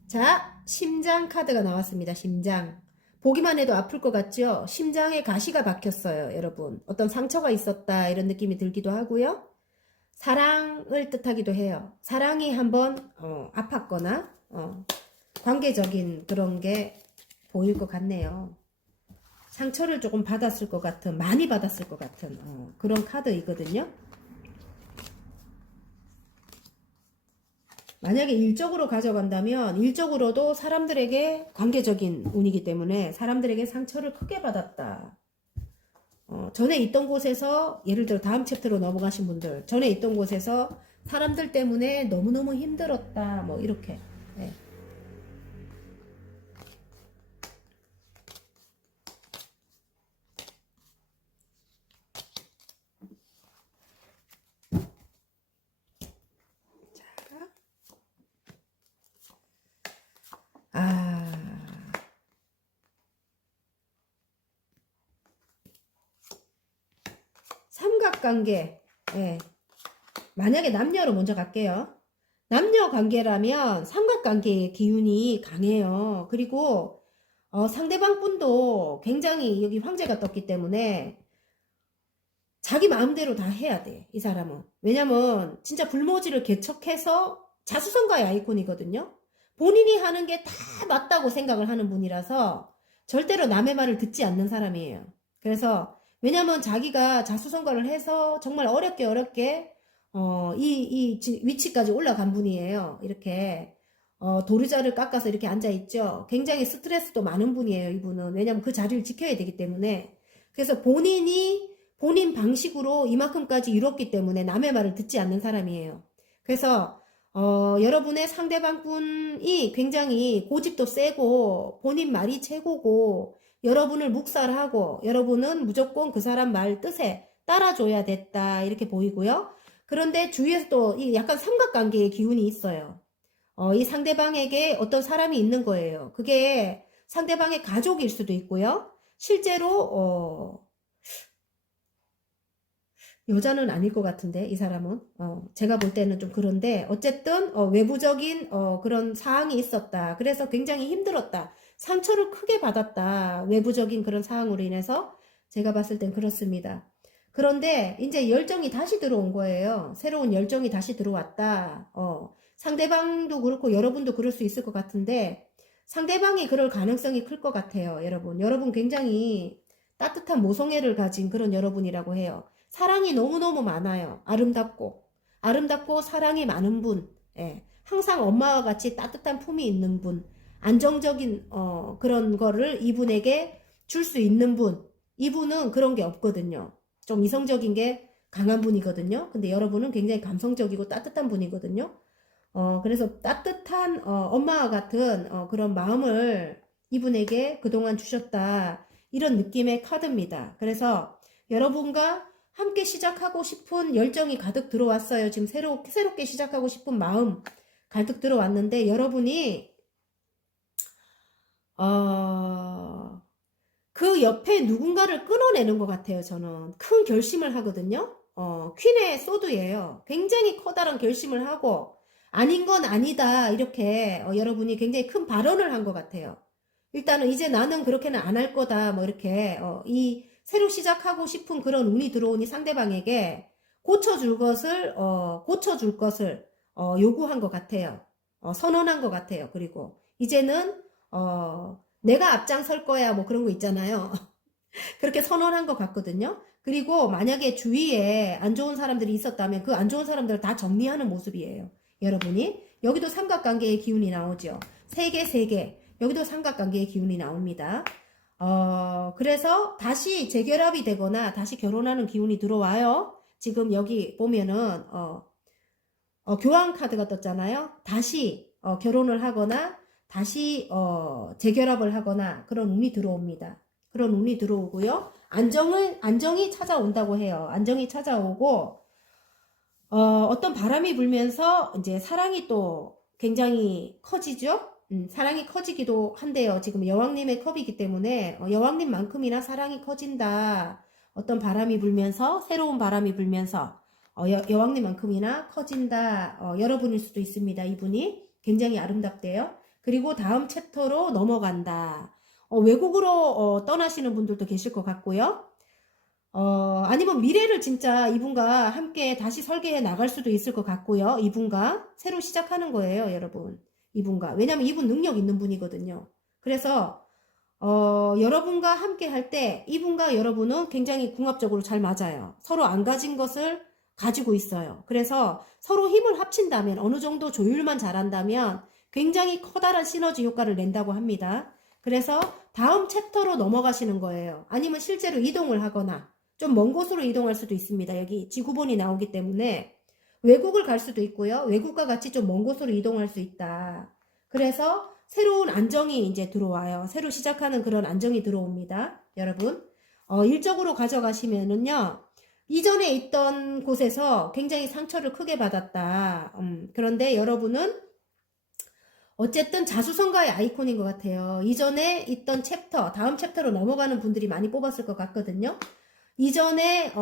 자, 심장 카드가 나왔습니다. 심장. 보기만 해도 아플 것 같죠? 심장에 가시가 박혔어요, 여러분. 어떤 상처가 있었다 이런 느낌이 들기도 하고요. 사랑을 뜻하기도 해요. 사랑이 한번 아팠거나 관계적인 그런 게 보일 것 같네요. 상처를 조금 받았을 것 같은, 많이 받았을 것 같은 그런 카드이거든요. 만약에 일적으로 가져간다면 일적으로도 사람들에게 관계적인 운이기 때문에 사람들에게 상처를 크게 받았다. 전에 있던 곳에서 예를 들어 다음 챕터로 넘어가신 분들 전에 있던 곳에서 사람들 때문에 너무너무 힘들었다 뭐 이렇게 네. 삼각관계. 예. 만약에 남녀로 먼저 갈게요. 남녀 관계라면 삼각관계의 기운이 강해요. 그리고 상대방 분도 굉장히 여기 황제가 떴기 때문에 자기 마음대로 다 해야 돼, 이 사람은. 왜냐면 진짜 불모지를 개척해서 자수성가의 아이콘이거든요. 본인이 하는 게 다 맞다고 생각을 하는 분이라서 절대로 남의 말을 듣지 않는 사람이에요. 그래서 왜냐면 자기가 자수성가를 해서 정말 어렵게 이 위치까지 올라간 분이에요. 이렇게 도르자를 깎아서 이렇게 앉아있죠. 굉장히 스트레스도 많은 분이에요, 이분은. 왜냐면 그 자리를 지켜야 되기 때문에. 그래서 본인 방식으로 이만큼까지 이뤘기 때문에 남의 말을 듣지 않는 사람이에요. 그래서 여러분의 상대방 분이 굉장히 고집도 세고 본인 말이 최고고 여러분을 묵살하고 여러분은 무조건 그 사람 말 뜻에 따라줘야 됐다 이렇게 보이고요. 그런데 주위에서 또 약간 삼각관계의 기운이 있어요. 이 상대방에게 어떤 사람이 있는 거예요. 그게 상대방의 가족일 수도 있고요. 실제로 여자는 아닐 것 같은데 이 사람은 제가 볼 때는 좀 그런데 어쨌든 외부적인 그런 사항이 있었다. 그래서 굉장히 힘들었다. 상처를 크게 받았다. 외부적인 그런 사항으로 인해서 제가 봤을 땐 그렇습니다. 그런데 이제 열정이 다시 들어온 거예요. 새로운 열정이 다시 들어왔다. 상대방도 그렇고 여러분도 그럴 수 있을 것 같은데 상대방이 그럴 가능성이 클 것 같아요. 여러분 굉장히 따뜻한 모성애를 가진 그런 여러분이라고 해요. 사랑이 너무너무 많아요. 아름답고 사랑이 많은 분. 예. 항상 엄마와 같이 따뜻한 품이 있는 분. 안정적인 그런 거를 이분에게 줄 수 있는 분. 이분은 그런 게 없거든요. 좀 이성적인 게 강한 분이거든요. 근데 여러분은 굉장히 감성적이고 따뜻한 분이거든요. 그래서 따뜻한 엄마와 같은 그런 마음을 이분에게 그동안 주셨다. 이런 느낌의 카드입니다. 그래서 여러분과 함께 시작하고 싶은 열정이 가득 들어왔어요. 지금 새롭게 시작하고 싶은 마음 가득 들어왔는데 여러분이 그 옆에 누군가를 끊어내는 것 같아요. 저는 큰 결심을 하거든요. 퀸의 소드예요. 굉장히 커다란 결심을 하고 아닌 건 아니다 이렇게 여러분이 굉장히 큰 발언을 한 것 같아요. 일단은 이제 나는 그렇게는 안 할 거다 뭐 이렇게 이 새로 시작하고 싶은 그런 운이 들어오니 상대방에게 고쳐줄 것을 요구한 것 같아요. 선언한 것 같아요. 그리고 이제는 내가 앞장설 거야 뭐 그런 거 있잖아요. 그렇게 선언한 것 같거든요. 그리고 만약에 주위에 안 좋은 사람들이 있었다면 그 안 좋은 사람들을 다 정리하는 모습이에요. 여러분이 여기도 삼각관계의 기운이 나오죠. 세 개 여기도 삼각관계의 기운이 나옵니다. 그래서 다시 재결합이 되거나 다시 결혼하는 기운이 들어와요. 지금 여기 보면은 교환 카드가 떴잖아요. 다시 결혼을 하거나 다시 재결합을 하거나 그런 운이 들어옵니다. 그런 운이 들어오고요. 안정이 찾아온다고 해요. 안정이 찾아오고 어떤 바람이 불면서 이제 사랑이 또 굉장히 커지죠. 사랑이 커지기도 한데요. 지금 여왕님의 컵이기 때문에 여왕님만큼이나 사랑이 커진다. 어떤 바람이 불면서 새로운 바람이 불면서 여왕님만큼이나 커진다. 여러분일 수도 있습니다. 이분이 굉장히 아름답대요. 그리고 다음 챕터로 넘어간다. 외국으로 떠나시는 분들도 계실 것 같고요. 아니면 미래를 진짜 이분과 함께 다시 설계해 나갈 수도 있을 것 같고요. 이분과 새로 시작하는 거예요, 여러분. 이분과. 왜냐면 이분 능력 있는 분이거든요. 그래서 여러분과 함께 할 때 이분과 여러분은 굉장히 궁합적으로 잘 맞아요. 서로 안 가진 것을 가지고 있어요. 그래서 서로 힘을 합친다면 어느 정도 조율만 잘한다면 굉장히 커다란 시너지 효과를 낸다고 합니다. 그래서 다음 챕터로 넘어가시는 거예요. 아니면 실제로 이동을 하거나 좀 먼 곳으로 이동할 수도 있습니다. 여기 지구본이 나오기 때문에 외국을 갈 수도 있고요. 외국과 같이 좀 먼 곳으로 이동할 수 있다. 그래서 새로운 안정이 이제 들어와요. 새로 시작하는 그런 안정이 들어옵니다. 여러분. 일적으로 가져가시면은요. 이전에 있던 곳에서 굉장히 상처를 크게 받았다. 그런데 여러분은 어쨌든 자수성가의 아이콘인 것 같아요. 이전에 있던 챕터, 다음 챕터로 넘어가는 분들이 많이 뽑았을 것 같거든요. 이전에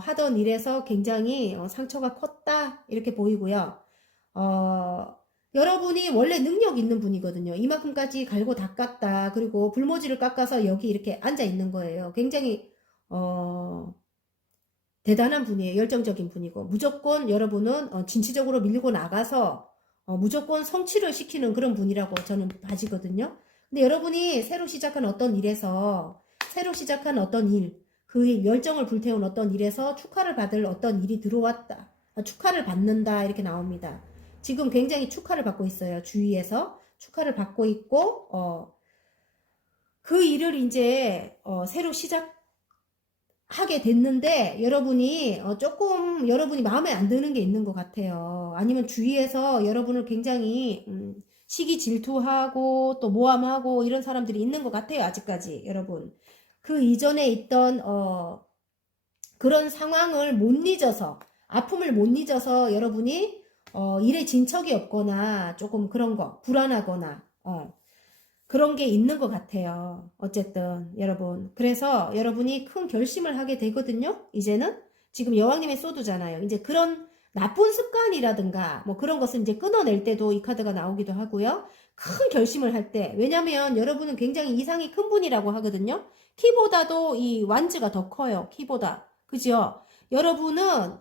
하던 일에서 굉장히 상처가 컸다 이렇게 보이고요. 여러분이 원래 능력 있는 분이거든요. 이만큼까지 갈고 닦았다. 그리고 불모지를 깎아서 여기 이렇게 앉아 있는 거예요. 굉장히 대단한 분이에요. 열정적인 분이고 무조건 여러분은 진취적으로 밀고 나가서 무조건 성취를 시키는 그런 분이라고 저는 봐지거든요. 근데 여러분이 새로 시작한 어떤 일에서 새로 시작한 어떤 일, 그 열정을 불태운 어떤 일에서 축하를 받을 어떤 일이 들어왔다. 축하를 받는다 이렇게 나옵니다. 지금 굉장히 축하를 받고 있어요. 주위에서 축하를 받고 있고 그 일을 이제 새로 시작하게 됐는데 여러분이 조금 여러분이 마음에 안 드는 게 있는 것 같아요. 아니면 주위에서 여러분을 굉장히 시기 질투하고 또 모함하고 이런 사람들이 있는 것 같아요. 아직까지 여러분. 그 이전에 있던 그런 상황을 못 잊어서 아픔을 못 잊어서 여러분이 일에 진척이 없거나 조금 그런 거 불안하거나 그런 게 있는 것 같아요. 어쨌든 여러분 그래서 여러분이 큰 결심을 하게 되거든요. 이제는 지금 여왕님의 소드잖아요. 이제 그런 나쁜 습관이라든가 뭐 그런 것을 이제 끊어낼 때도 이 카드가 나오기도 하고요. 큰 결심을 할 때 왜냐면 여러분은 굉장히 이상이 큰 분이라고 하거든요. 키보다도 이 완즈가 더 커요. 키보다 그죠? 여러분은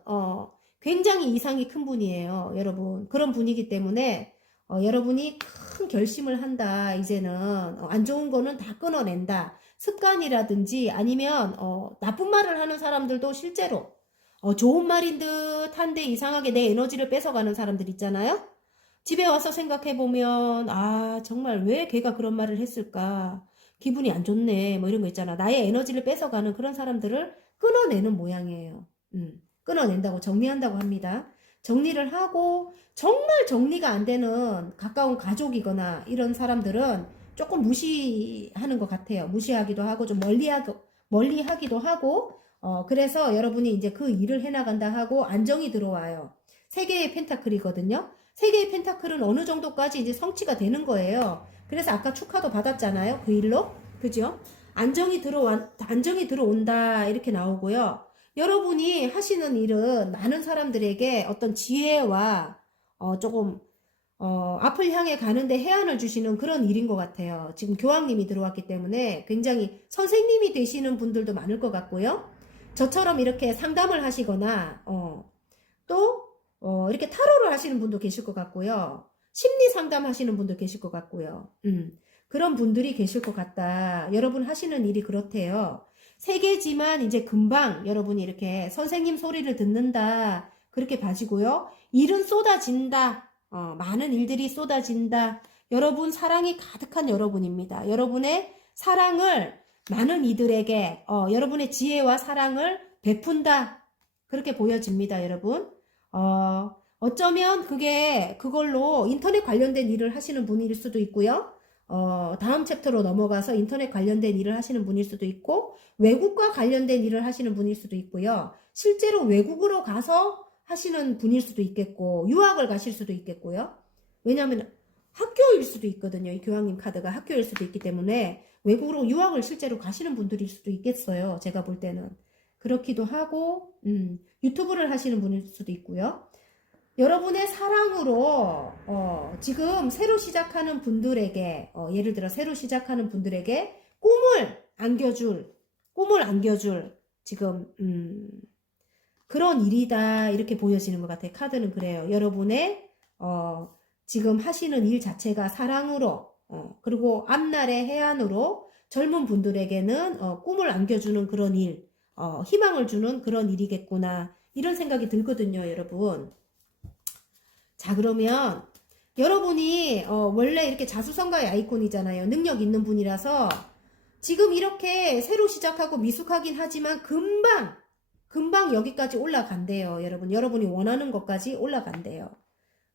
굉장히 이상이 큰 분이에요. 여러분 그런 분이기 때문에 여러분이 큰 결심을 한다. 이제는 안 좋은 거는 다 끊어낸다. 습관이라든지 아니면 나쁜 말을 하는 사람들도 실제로 좋은 말인 듯 한데 이상하게 내 에너지를 뺏어가는 사람들 있잖아요. 집에 와서 생각해보면 아 정말 왜 걔가 그런 말을 했을까. 기분이 안 좋네. 뭐 이런 거 있잖아. 나의 에너지를 뺏어가는 그런 사람들을 끊어내는 모양이에요. 끊어낸다고 정리한다고 합니다. 정리를 하고 정말 정리가 안 되는 가까운 가족이거나 이런 사람들은 조금 무시하는 것 같아요. 무시하기도 하고 좀 멀리하기도 하고 그래서 여러분이 이제 그 일을 해나간다 하고 안정이 들어와요. 세 개의 펜타클이거든요. 세 개의 펜타클은 어느 정도까지 이제 성취가 되는 거예요. 그래서 아까 축하도 받았잖아요. 그 일로. 그죠? 안정이 들어온다. 이렇게 나오고요. 여러분이 하시는 일은 많은 사람들에게 어떤 지혜와 조금 앞을 향해 가는데 해안을 주시는 그런 일인 것 같아요. 지금 교황님이 들어왔기 때문에 굉장히 선생님이 되시는 분들도 많을 것 같고요. 저처럼 이렇게 상담을 하시거나 또 이렇게 타로를 하시는 분도 계실 것 같고요. 심리 상담 하시는 분도 계실 것 같고요. 그런 분들이 계실 것 같다. 여러분 하시는 일이 그렇대요. 세 개지만 이제 금방 여러분이 이렇게 선생님 소리를 듣는다. 그렇게 봐지고요. 일은 쏟아진다. 많은 일들이 쏟아진다. 여러분 사랑이 가득한 여러분입니다. 여러분의 사랑을 많은 이들에게 여러분의 지혜와 사랑을 베푼다. 그렇게 보여집니다, 여러분. 어쩌면 그걸로 인터넷 관련된 일을 하시는 분일 수도 있고요. 다음 챕터로 넘어가서 인터넷 관련된 일을 하시는 분일 수도 있고, 외국과 관련된 일을 하시는 분일 수도 있고요. 실제로 외국으로 가서 하시는 분일 수도 있겠고, 유학을 가실 수도 있겠고요. 왜냐하면 학교일 수도 있거든요. 이 교황님 카드가 학교일 수도 있기 때문에 외국으로 유학을 실제로 가시는 분들일 수도 있겠어요. 제가 볼 때는. 그렇기도 하고, 유튜브를 하시는 분일 수도 있고요. 여러분의 사랑으로 지금 새로 시작하는 분들에게 예를 들어 새로 시작하는 분들에게 꿈을 안겨줄 지금 그런 일이다 이렇게 보여지는 것 같아요. 카드는 그래요. 여러분의 지금 하시는 일 자체가 사랑으로 그리고 앞날의 해안으로 젊은 분들에게는 꿈을 안겨주는 그런 일, 희망을 주는 그런 일이겠구나 이런 생각이 들거든요, 여러분. 자, 그러면 여러분이 원래 이렇게 자수성가의 아이콘이잖아요. 능력 있는 분이라서 지금 이렇게 새로 시작하고 미숙하긴 하지만 금방 여기까지 올라간대요. 여러분이 원하는 것까지 올라간대요.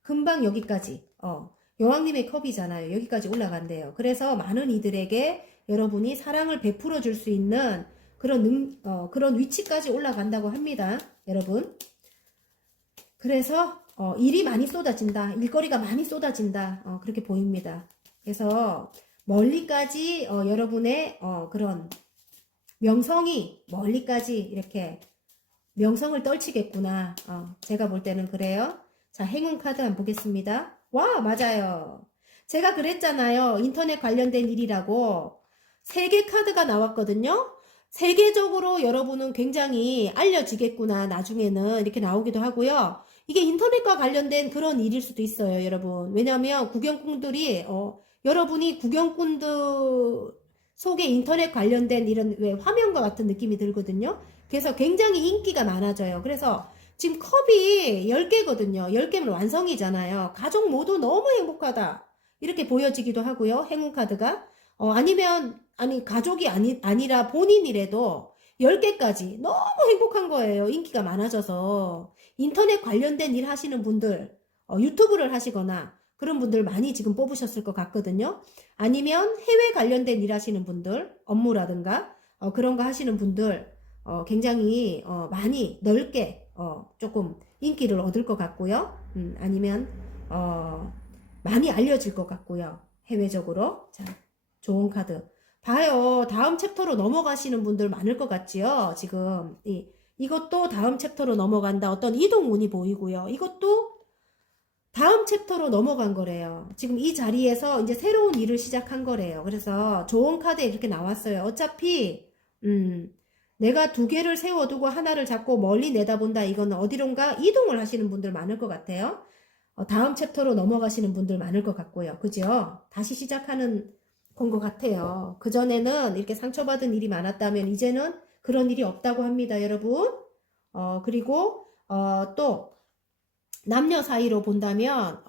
금방 여기까지 여왕님의 컵이잖아요. 여기까지 올라간대요. 그래서 많은 이들에게 여러분이 사랑을 베풀어 줄 수 있는 그런 위치까지 올라간다고 합니다. 여러분. 그래서 일이 많이 쏟아진다. 일거리가 많이 쏟아진다. 그렇게 보입니다. 그래서 멀리까지 여러분의 그런 명성이 멀리까지 이렇게 명성을 떨치겠구나. 제가 볼 때는 그래요. 자, 행운 카드 한번 보겠습니다. 와, 맞아요. 제가 그랬잖아요. 인터넷 관련된 일이라고. 세 개 카드가 나왔거든요. 세계적으로 여러분은 굉장히 알려지겠구나. 나중에는 이렇게 나오기도 하고요. 이게 인터넷과 관련된 그런 일일 수도 있어요, 여러분. 왜냐하면 구경꾼들이 여러분이 구경꾼들 속에 인터넷 관련된 이런 왜 화면과 같은 느낌이 들거든요. 그래서 굉장히 인기가 많아져요. 그래서 지금 컵이 10개거든요. 10개면 완성이잖아요. 가족 모두 너무 행복하다. 이렇게 보여지기도 하고요. 행운 카드가. 아니, 가족이 아니라 본인이라도 10개까지 너무 행복한 거예요. 인기가 많아져서. 인터넷 관련된 일 하시는 분들, 유튜브를 하시거나 그런 분들 많이 지금 뽑으셨을 것 같거든요. 아니면 해외 관련된 일 하시는 분들, 업무라든가, 그런 거 하시는 분들, 굉장히, 많이 넓게, 조금 인기를 얻을 것 같고요. 아니면, 많이 알려질 것 같고요. 해외적으로. 자, 좋은 카드. 봐요. 다음 챕터로 넘어가시는 분들 많을 것 같지요? 지금. 이것도 다음 챕터로 넘어간다. 어떤 이동운이 보이고요. 이것도 다음 챕터로 넘어간 거래요. 지금 이 자리에서 이제 새로운 일을 시작한 거래요. 그래서 좋은 카드에 이렇게 나왔어요. 어차피, 내가 두 개를 세워두고 하나를 잡고 멀리 내다본다. 이거는 어디론가 이동을 하시는 분들 많을 것 같아요. 다음 챕터로 넘어가시는 분들 많을 것 같고요. 그죠? 다시 시작하는 건 것 같아요. 그전에는 이렇게 상처받은 일이 많았다면 이제는 그런 일이 없다고 합니다, 여러분. 그리고, 또, 남녀 사이로 본다면,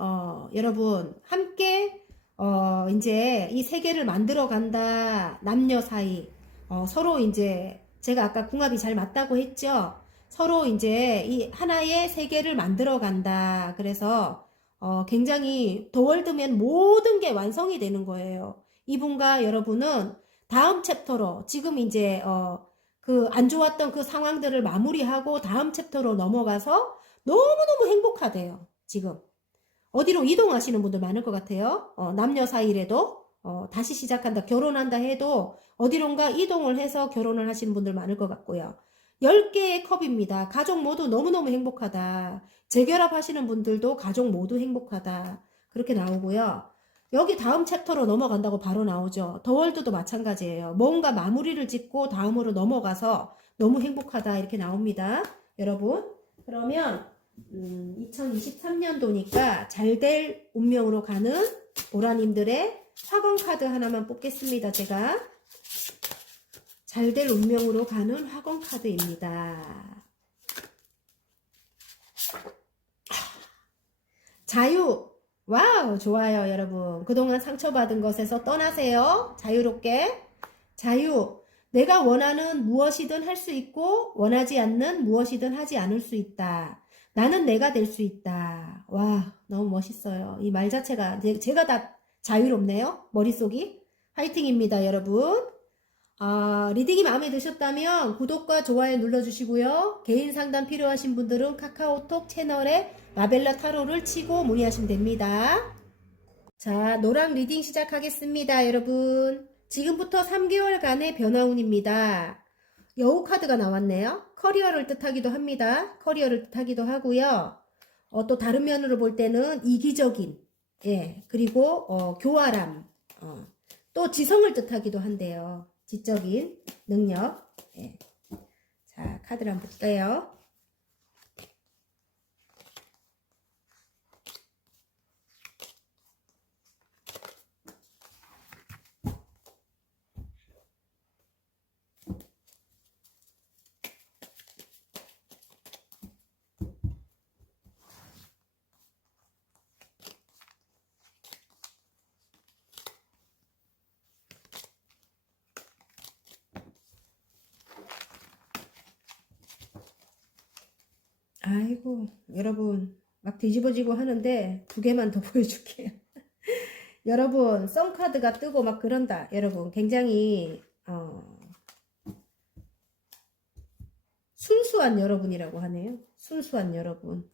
여러분, 함께, 이제 이 세계를 만들어 간다. 남녀 사이. 서로 이제, 제가 아까 궁합이 잘 맞다고 했죠? 서로 이제 이 하나의 세계를 만들어 간다. 그래서, 굉장히 더월드면 모든 게 완성이 되는 거예요. 이분과 여러분은 다음 챕터로, 지금 이제, 그 안 좋았던 그 상황들을 마무리하고 다음 챕터로 넘어가서 너무너무 행복하대요. 지금. 어디로 이동하시는 분들 많을 것 같아요. 남녀 사이래도 다시 시작한다, 결혼한다 해도 어디론가 이동을 해서 결혼을 하시는 분들 많을 것 같고요. 10개의 컵입니다. 가족 모두 너무너무 행복하다. 재결합 하시는 분들도 가족 모두 행복하다. 그렇게 나오고요. 여기 다음 챕터로 넘어간다고 바로 나오죠. 더월드도 마찬가지예요. 뭔가 마무리를 짓고 다음으로 넘어가서 너무 행복하다 이렇게 나옵니다. 여러분, 그러면 2023년도니까 잘 될 운명으로 가는 보라님들의 화건 카드 하나만 뽑겠습니다. 제가 잘 될 운명으로 가는 화건 카드입니다. 자유. 와우, 좋아요, 여러분. 그동안 상처받은 것에서 떠나세요. 자유롭게. 자유. 내가 원하는 무엇이든 할 수 있고 원하지 않는 무엇이든 하지 않을 수 있다. 나는 내가 될 수 있다. 와, 너무 멋있어요. 이 말 자체가 제가 다 자유롭네요. 머릿속이. 화이팅입니다, 여러분. 리딩이 마음에 드셨다면 구독과 좋아요 눌러주시고요. 개인 상담 필요하신 분들은 카카오톡 채널에 라벨라 타로를 치고 문의하시면 됩니다. 자, 노랑 리딩 시작하겠습니다, 여러분. 지금부터 3개월간의 변화운입니다. 여우 카드가 나왔네요. 커리어를 뜻하기도 합니다. 커리어를 뜻하기도 하고요. 또 다른 면으로 볼 때는 이기적인, 예, 그리고 교활함, 또 지성을 뜻하기도 한대요. 지적인 능력. 예. 자, 카드를 한번 볼게요. 아이고, 여러분, 막 뒤집어지고 하는데 두 개만 더 보여줄게요. 여러분, 썸카드가 뜨고 막 그런다. 여러분, 굉장히 순수한 여러분이라고 하네요. 순수한 여러분.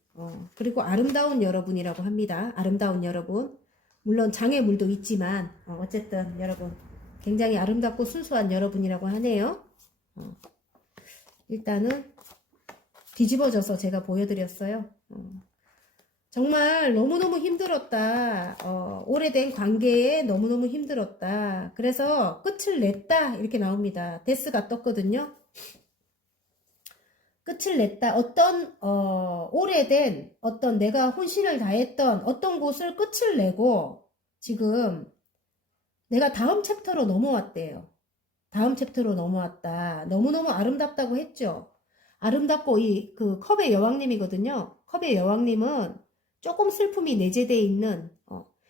그리고 아름다운 여러분이라고 합니다. 아름다운 여러분. 물론 장애물도 있지만 어쨌든 여러분 굉장히 아름답고 순수한 여러분이라고 하네요. 일단은 뒤집어져서 제가 보여드렸어요. 정말 너무너무 힘들었다. 오래된 관계에 너무너무 힘들었다. 그래서 끝을 냈다. 이렇게 나옵니다. 데스가 떴거든요. 끝을 냈다. 오래된 어떤 내가 혼신을 다했던 어떤 곳을 끝을 내고 지금 내가 다음 챕터로 넘어왔대요. 다음 챕터로 넘어왔다. 너무너무 아름답다고 했죠. 아름답고 그 컵의 여왕님이거든요. 컵의 여왕님은 조금 슬픔이 내재되어 있는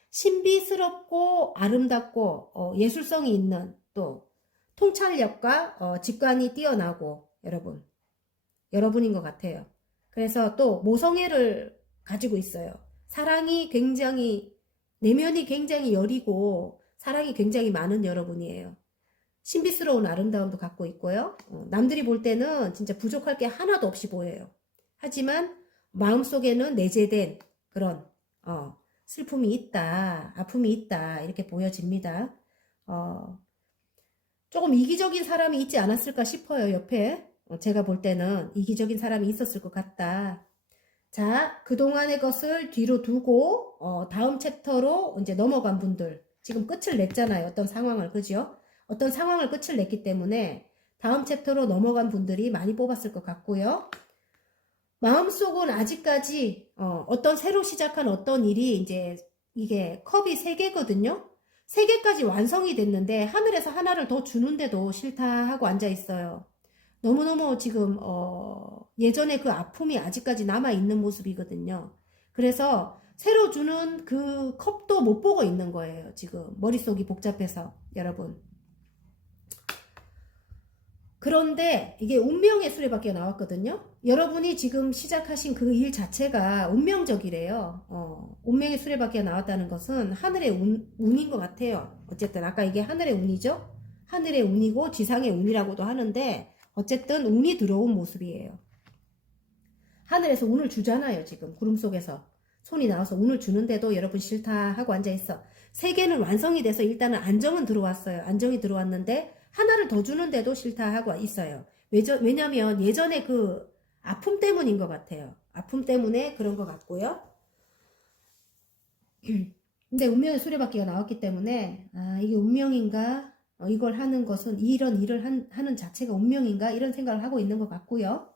신비스럽고 아름답고 예술성이 있는 또 통찰력과 직관이 뛰어나고 여러분인 것 같아요. 그래서 또 모성애를 가지고 있어요. 사랑이 굉장히 내면이 굉장히 여리고 사랑이 굉장히 많은 여러분이에요. 신비스러운 아름다움도 갖고 있고요. 남들이 볼 때는 진짜 부족할 게 하나도 없이 보여요. 하지만 마음속에는 내재된 그런 슬픔이 있다, 아픔이 있다 이렇게 보여집니다. 조금 이기적인 사람이 있지 않았을까 싶어요. 옆에 제가 볼 때는 이기적인 사람이 있었을 것 같다. 자, 그동안의 것을 뒤로 두고 다음 챕터로 이제 넘어간 분들 지금 끝을 냈잖아요. 어떤 상황을, 그죠? 어떤 상황을 끝을 냈기 때문에 다음 챕터로 넘어간 분들이 많이 뽑았을 것 같고요. 마음속은 아직까지 어떤 새로 시작한 어떤 일이 이제 이게 컵이 3개거든요. 3개까지 완성이 됐는데 하늘에서 하나를 더 주는데도 싫다 하고 앉아 있어요. 너무너무 지금 예전에 그 아픔이 아직까지 남아있는 모습이거든요. 그래서 새로 주는 그 컵도 못 보고 있는 거예요. 지금 머릿속이 복잡해서 여러분. 그런데 이게 운명의 수레바퀴가 나왔거든요. 여러분이 지금 시작하신 그 일 자체가 운명적이래요. 운명의 수레바퀴가 나왔다는 것은 하늘의 운인 것 같아요. 어쨌든 아까 이게 하늘의 운이죠. 하늘의 운이고 지상의 운이라고도 하는데 어쨌든 운이 들어온 모습이에요. 하늘에서 운을 주잖아요. 지금 구름 속에서 손이 나와서 운을 주는데도 여러분 싫다 하고 앉아있어. 3개는 완성이 돼서 일단은 안정은 들어왔어요. 안정이 들어왔는데 하나를 더 주는데도 싫다 하고 있어요. 왜냐면 예전에 그 아픔 때문인 것 같아요. 아픔 때문에 그런 것 같고요. 근데 운명의 수레바퀴가 나왔기 때문에 이게 운명인가? 이걸 하는 것은 이런 일을 하는 자체가 운명인가? 이런 생각을 하고 있는 것 같고요.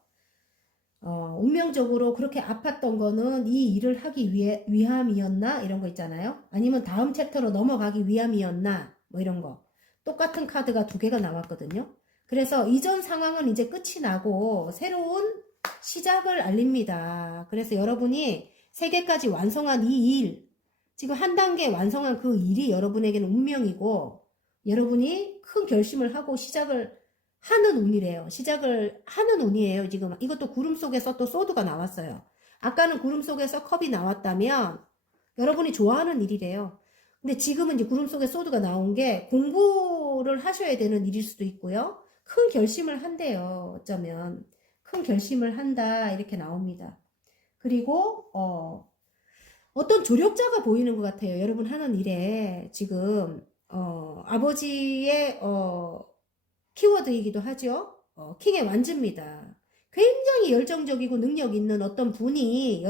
운명적으로 그렇게 아팠던 거는 이 일을 하기 위함이었나? 이런 거 있잖아요. 아니면 다음 챕터로 넘어가기 위함이었나? 뭐 이런 거. 똑같은 카드가 2개가 나왔거든요. 그래서 이전 상황은 이제 끝이 나고 새로운 시작을 알립니다. 그래서 여러분이 3개까지 완성한 이 일, 지금 한 단계 완성한 그 일이 여러분에게는 운명이고 여러분이 큰 결심을 하고 시작을 하는 운이래요. 시작을 하는 운이에요. 지금 이것도 구름 속에서 또 소드가 나왔어요. 아까는 구름 속에서 컵이 나왔다면 여러분이 좋아하는 일이래요. 근데 지금은 이제 구름 속에 소드가 나온 게 공부를 하셔야 되는 일일 수도 있고요. 큰 결심을 한대요. 어쩌면 큰 결심을 한다 이렇게 나옵니다. 그리고 어떤 조력자가 보이는 것 같아요. 여러분 하는 일에 지금 아버지의 키워드이기도 하죠. 킹의 완즈입니다. 굉장히 열정적이고 능력 있는 어떤 분이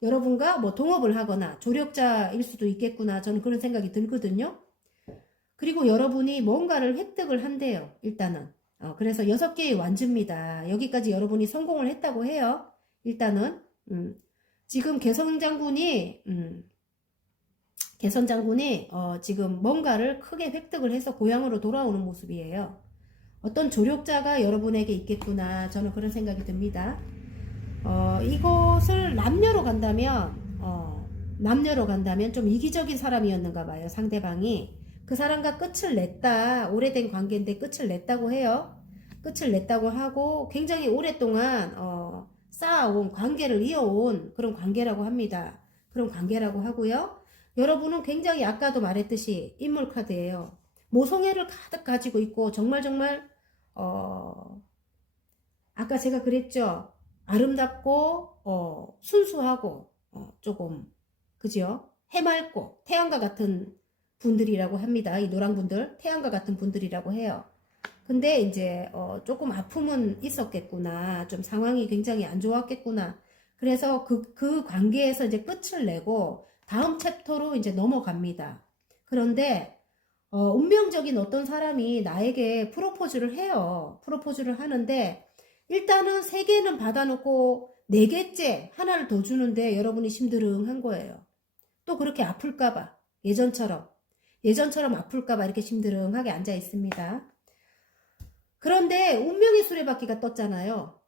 여러분과 뭐 동업을 하거나 조력자일 수도 있겠구나. 저는 그런 생각이 들거든요. 그리고 여러분이 뭔가를 획득을 한대요. 일단은. 그래서 6개의 완즈입니다. 여기까지 여러분이 성공을 했다고 해요. 일단은. 지금 개선 장군이 지금 뭔가를 크게 획득을 해서 고향으로 돌아오는 모습이에요. 어떤 조력자가 여러분에게 있겠구나. 저는 그런 생각이 듭니다. 이것을 남녀로 간다면 좀 이기적인 사람이었는가 봐요. 상대방이. 그 사람과 끝을 냈다. 오래된 관계인데 끝을 냈다고 해요. 끝을 냈다고 하고 굉장히 오랫동안 쌓아온 관계를 이어온 그런 관계라고 합니다. 그런 관계라고 하고요. 여러분은 굉장히 아까도 말했듯이 인물 카드예요. 모성애를 가득 가지고 있고 정말 아까 제가 그랬죠. 아름답고 순수하고 조금 그죠? 해맑고 태양과 같은 분들이라고 합니다. 이 노랑분들 태양과 같은 분들이라고 해요. 근데 이제 조금 아픔은 있었겠구나. 좀 상황이 굉장히 안 좋았겠구나. 그래서 그 관계에서 이제 끝을 내고 다음 챕터로 이제 넘어갑니다. 그런데 운명적인 어떤 사람이 나에게 프로포즈를 해요. 프로포즈를 하는데 일단은 3개는 받아놓고 4개째 하나를 더 주는데 여러분이 심드릉한 거예요. 또 그렇게 아플까봐 예전처럼 아플까봐 이렇게 심드릉하게 앉아 있습니다. 그런데 운명의 수레바퀴가 떴잖아요.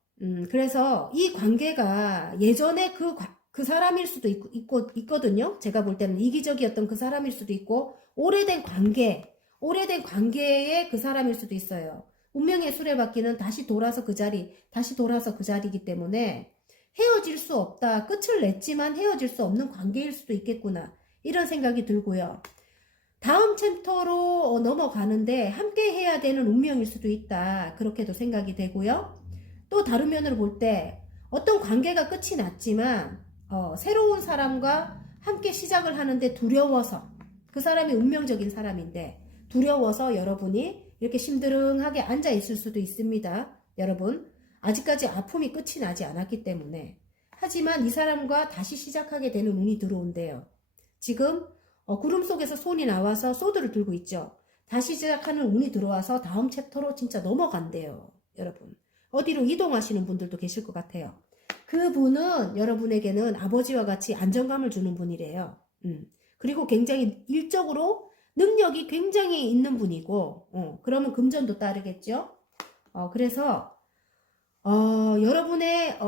그래서 이 관계가 예전에 그 사람일 수도 있거든요. 제가 볼 때는 이기적이었던 그 사람일 수도 있고, 오래된 관계의 그 사람일 수도 있어요. 운명의 수레바퀴는 다시 돌아서 그 자리이기 때문에 헤어질 수 없다. 끝을 냈지만 헤어질 수 없는 관계일 수도 있겠구나. 이런 생각이 들고요. 다음 챕터로 넘어가는데 함께 해야 되는 운명일 수도 있다. 그렇게도 생각이 되고요. 또 다른 면으로 볼 때 어떤 관계가 끝이 났지만 새로운 사람과 함께 시작을 하는데 두려워서 그 사람이 운명적인 사람인데 두려워서 여러분이 이렇게 심드릉하게 앉아 있을 수도 있습니다. 여러분 아직까지 아픔이 끝이 나지 않았기 때문에 하지만 이 사람과 다시 시작하게 되는 운이 들어온대요. 지금 구름 속에서 손이 나와서 소드를 들고 있죠. 다시 시작하는 운이 들어와서 다음 챕터로 진짜 넘어간대요. 여러분. 어디로 이동하시는 분들도 계실 것 같아요. 그분은 여러분에게는 아버지와 같이 안정감을 주는 분이래요. 그리고 굉장히 일적으로 능력이 굉장히 있는 분이고, 그러면 금전도 따르겠죠. 그래서 여러분의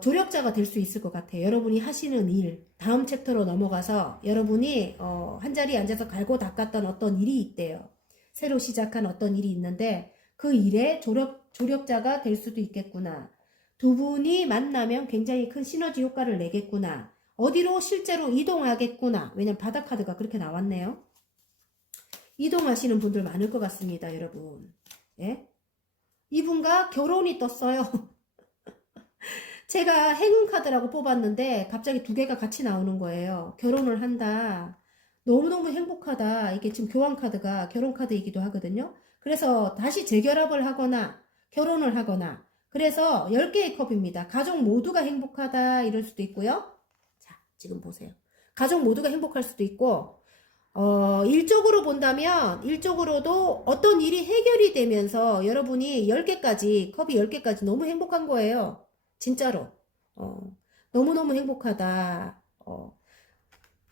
조력자가 될 수 있을 것 같아요. 여러분이 하시는 일, 다음 챕터로 넘어가서 여러분이 한 자리에 앉아서 갈고 닦았던 어떤 일이 있대요. 새로 시작한 어떤 일이 있는데 그 일에 조력자가 될 수도 있겠구나. 두 분이 만나면 굉장히 큰 시너지 효과를 내겠구나. 어디로 실제로 이동하겠구나. 왜냐면 바다 카드가 그렇게 나왔네요. 이동하시는 분들 많을 것 같습니다, 여러분. 예? 이분과 결혼이 떴어요. 제가 행운 카드라고 뽑았는데 갑자기 2개가 같이 나오는 거예요. 결혼을 한다. 너무너무 행복하다. 이게 지금 교환 카드가 결혼 카드이기도 하거든요. 그래서 다시 재결합을 하거나 결혼을 하거나 그래서 10개의 컵입니다. 가족 모두가 행복하다 이럴 수도 있고요. 자, 지금 보세요. 가족 모두가 행복할 수도 있고 일적으로 본다면 일적으로도 어떤 일이 해결이 되면서 여러분이 10개까지 컵이 10개까지 너무 행복한 거예요. 진짜로 너무너무 행복하다.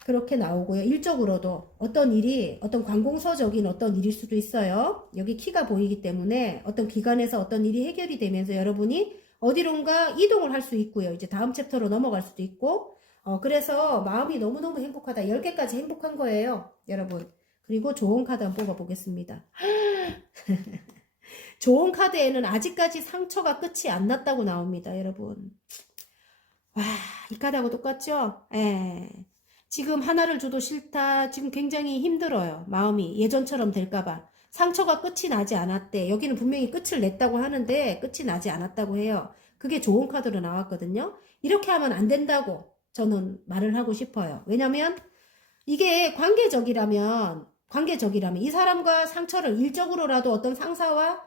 그렇게 나오고요. 일적으로도 어떤 관공서적인 어떤 일일 수도 있어요. 여기 키가 보이기 때문에 어떤 기관에서 어떤 일이 해결이 되면서 여러분이 어디론가 이동을 할 수 있고요. 이제 다음 챕터로 넘어갈 수도 있고 그래서 마음이 너무너무 행복하다. 10개까지 행복한 거예요. 여러분. 그리고 좋은 카드 한번 뽑아보겠습니다. 좋은 카드에는 아직까지 상처가 끝이 안 났다고 나옵니다. 여러분. 와, 이 카드하고 똑같죠? 예. 지금 하나를 줘도 싫다. 지금 굉장히 힘들어요. 마음이 예전처럼 될까봐. 상처가 끝이 나지 않았대. 여기는 분명히 끝을 냈다고 하는데 끝이 나지 않았다고 해요. 그게 좋은 카드로 나왔거든요. 이렇게 하면 안 된다고 저는 말을 하고 싶어요. 왜냐면 이게 관계적이라면 이 사람과 상처를 일적으로라도 어떤 상사와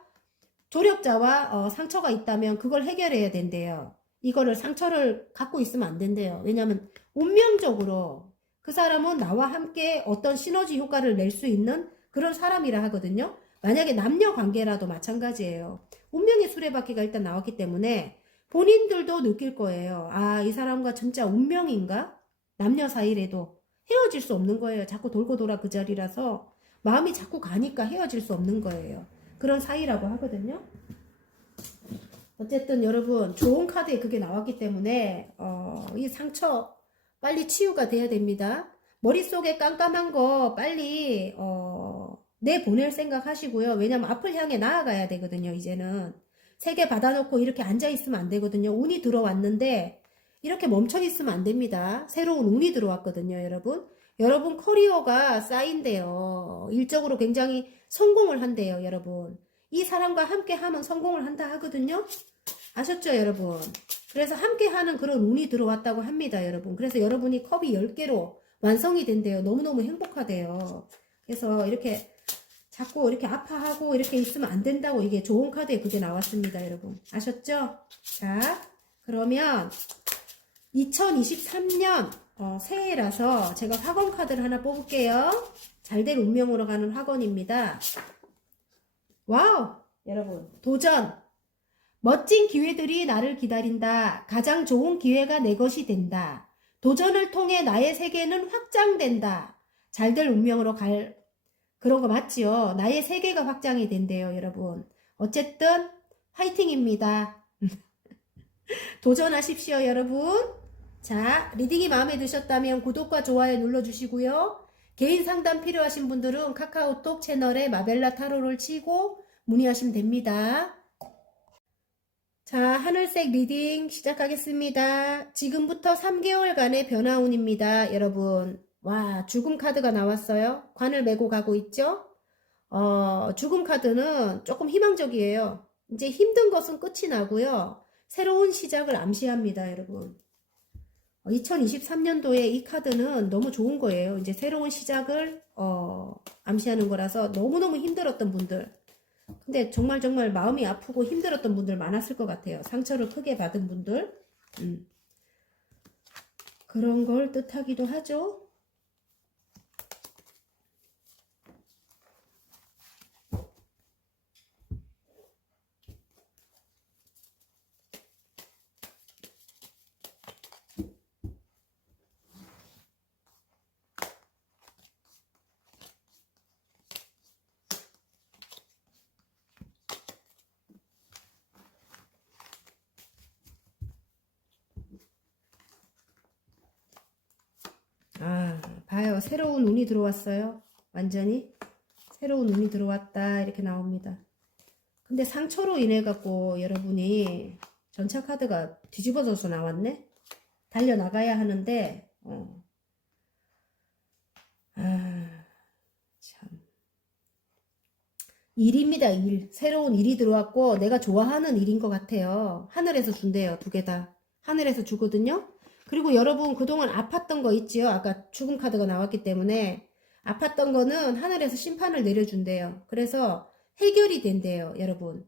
조력자와 상처가 있다면 그걸 해결해야 된대요. 이거를 상처를 갖고 있으면 안 된대요. 왜냐면 운명적으로 그 사람은 나와 함께 어떤 시너지 효과를 낼 수 있는 그런 사람이라 하거든요. 만약에 남녀 관계라도 마찬가지예요. 운명의 수레바퀴가 일단 나왔기 때문에 본인들도 느낄 거예요. 아, 이 사람과 진짜 운명인가? 남녀 사이래도 헤어질 수 없는 거예요. 자꾸 돌고 돌아 그 자리라서 마음이 자꾸 가니까 헤어질 수 없는 거예요. 그런 사이라고 하거든요. 어쨌든 여러분 좋은 카드에 그게 나왔기 때문에 이 상처 빨리 치유가 돼야 됩니다. 머릿속에 깜깜한 거 빨리 내보낼 생각 하시고요. 왜냐면 앞을 향해 나아가야 되거든요. 이제는 3개 받아놓고 이렇게 앉아있으면 안 되거든요. 운이 들어왔는데 이렇게 멈춰있으면 안 됩니다. 새로운 운이 들어왔거든요. 여러분 커리어가 쌓인대요. 일적으로 굉장히 성공을 한대요. 여러분 이 사람과 함께 하면 성공을 한다 하거든요. 아셨죠 여러분? 그래서 함께하는 그런 운이 들어왔다고 합니다 여러분. 그래서 여러분이 컵이 10개로 완성이 된대요. 너무너무 행복하대요. 그래서 이렇게 자꾸 이렇게 아파하고 이렇게 있으면 안 된다고 이게 좋은 카드에 그게 나왔습니다, 여러분. 아셨죠? 자, 그러면 2023년 새해라서 제가 학원 카드를 하나 뽑을게요. 잘될 운명으로 가는 학원입니다. 와우! 여러분, 도전! 멋진 기회들이 나를 기다린다. 가장 좋은 기회가 내 것이 된다. 도전을 통해 나의 세계는 확장된다. 잘될 운명으로 갈 그런 거 맞지요? 나의 세계가 확장이 된대요, 여러분. 어쨌든 화이팅입니다. 도전하십시오, 여러분. 자, 리딩이 마음에 드셨다면 구독과 좋아요 눌러주시고요. 개인 상담 필요하신 분들은 카카오톡 채널에 마벨라 타로를 치고 문의하시면 됩니다. 자, 하늘색 리딩 시작하겠습니다. 지금부터 3개월간의 변화운입니다, 여러분. 와, 죽음 카드가 나왔어요. 관을 메고 가고 있죠? 죽음 카드는 조금 희망적이에요. 이제 힘든 것은 끝이 나고요. 새로운 시작을 암시합니다, 여러분. 2023년도에 이 카드는 너무 좋은 거예요. 이제 새로운 시작을 암시하는 거라서 너무너무 힘들었던 분들. 근데 정말 마음이 아프고 힘들었던 분들 많았을 것 같아요. 상처를 크게 받은 분들. 그런 걸 뜻하기도 하죠. 아, 봐요. 새로운 운이 들어왔어요. 완전히. 새로운 운이 들어왔다. 이렇게 나옵니다. 근데 상처로 인해 갖고 여러분이 전차 카드가 뒤집어져서 나왔네? 달려나가야 하는데, 참. 일입니다, 일. 새로운 일이 들어왔고, 내가 좋아하는 일인 것 같아요. 하늘에서 준대요, 두 개 다. 하늘에서 주거든요? 그리고 여러분 그동안 아팠던 거 있지요? 아까 죽음 카드가 나왔기 때문에 아팠던 거는 하늘에서 심판을 내려준대요. 그래서 해결이 된대요, 여러분.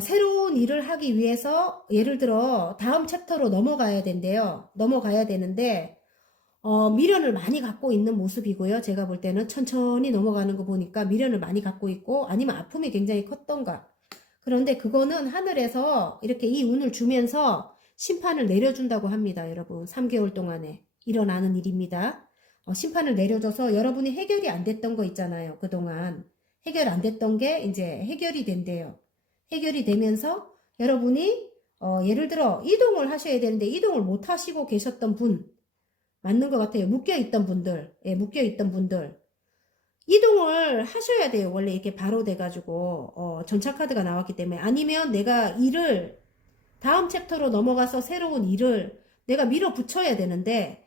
새로운 일을 하기 위해서 예를 들어 다음 챕터로 넘어가야 된대요. 넘어가야 되는데 미련을 많이 갖고 있는 모습이고요. 제가 볼 때는 천천히 넘어가는 거 보니까 미련을 많이 갖고 있고 아니면 아픔이 굉장히 컸던가. 그런데 그거는 하늘에서 이렇게 이 운을 주면서 심판을 내려준다고 합니다, 여러분. 3개월 동안에 일어나는 일입니다. 심판을 내려줘서 여러분이 해결이 안 됐던 거 있잖아요, 그동안. 해결 안 됐던 게 이제 해결이 된대요. 해결이 되면서 여러분이 예를 들어 이동을 하셔야 되는데 이동을 못 하시고 계셨던 분 맞는 것 같아요. 묶여있던 분들, 예, 묶여있던 분들 이동을 하셔야 돼요. 원래 이렇게 바로 돼가지고 전차 카드가 나왔기 때문에. 아니면 내가 일을 다음 챕터로 넘어가서 새로운 일을 내가 밀어붙여야 되는데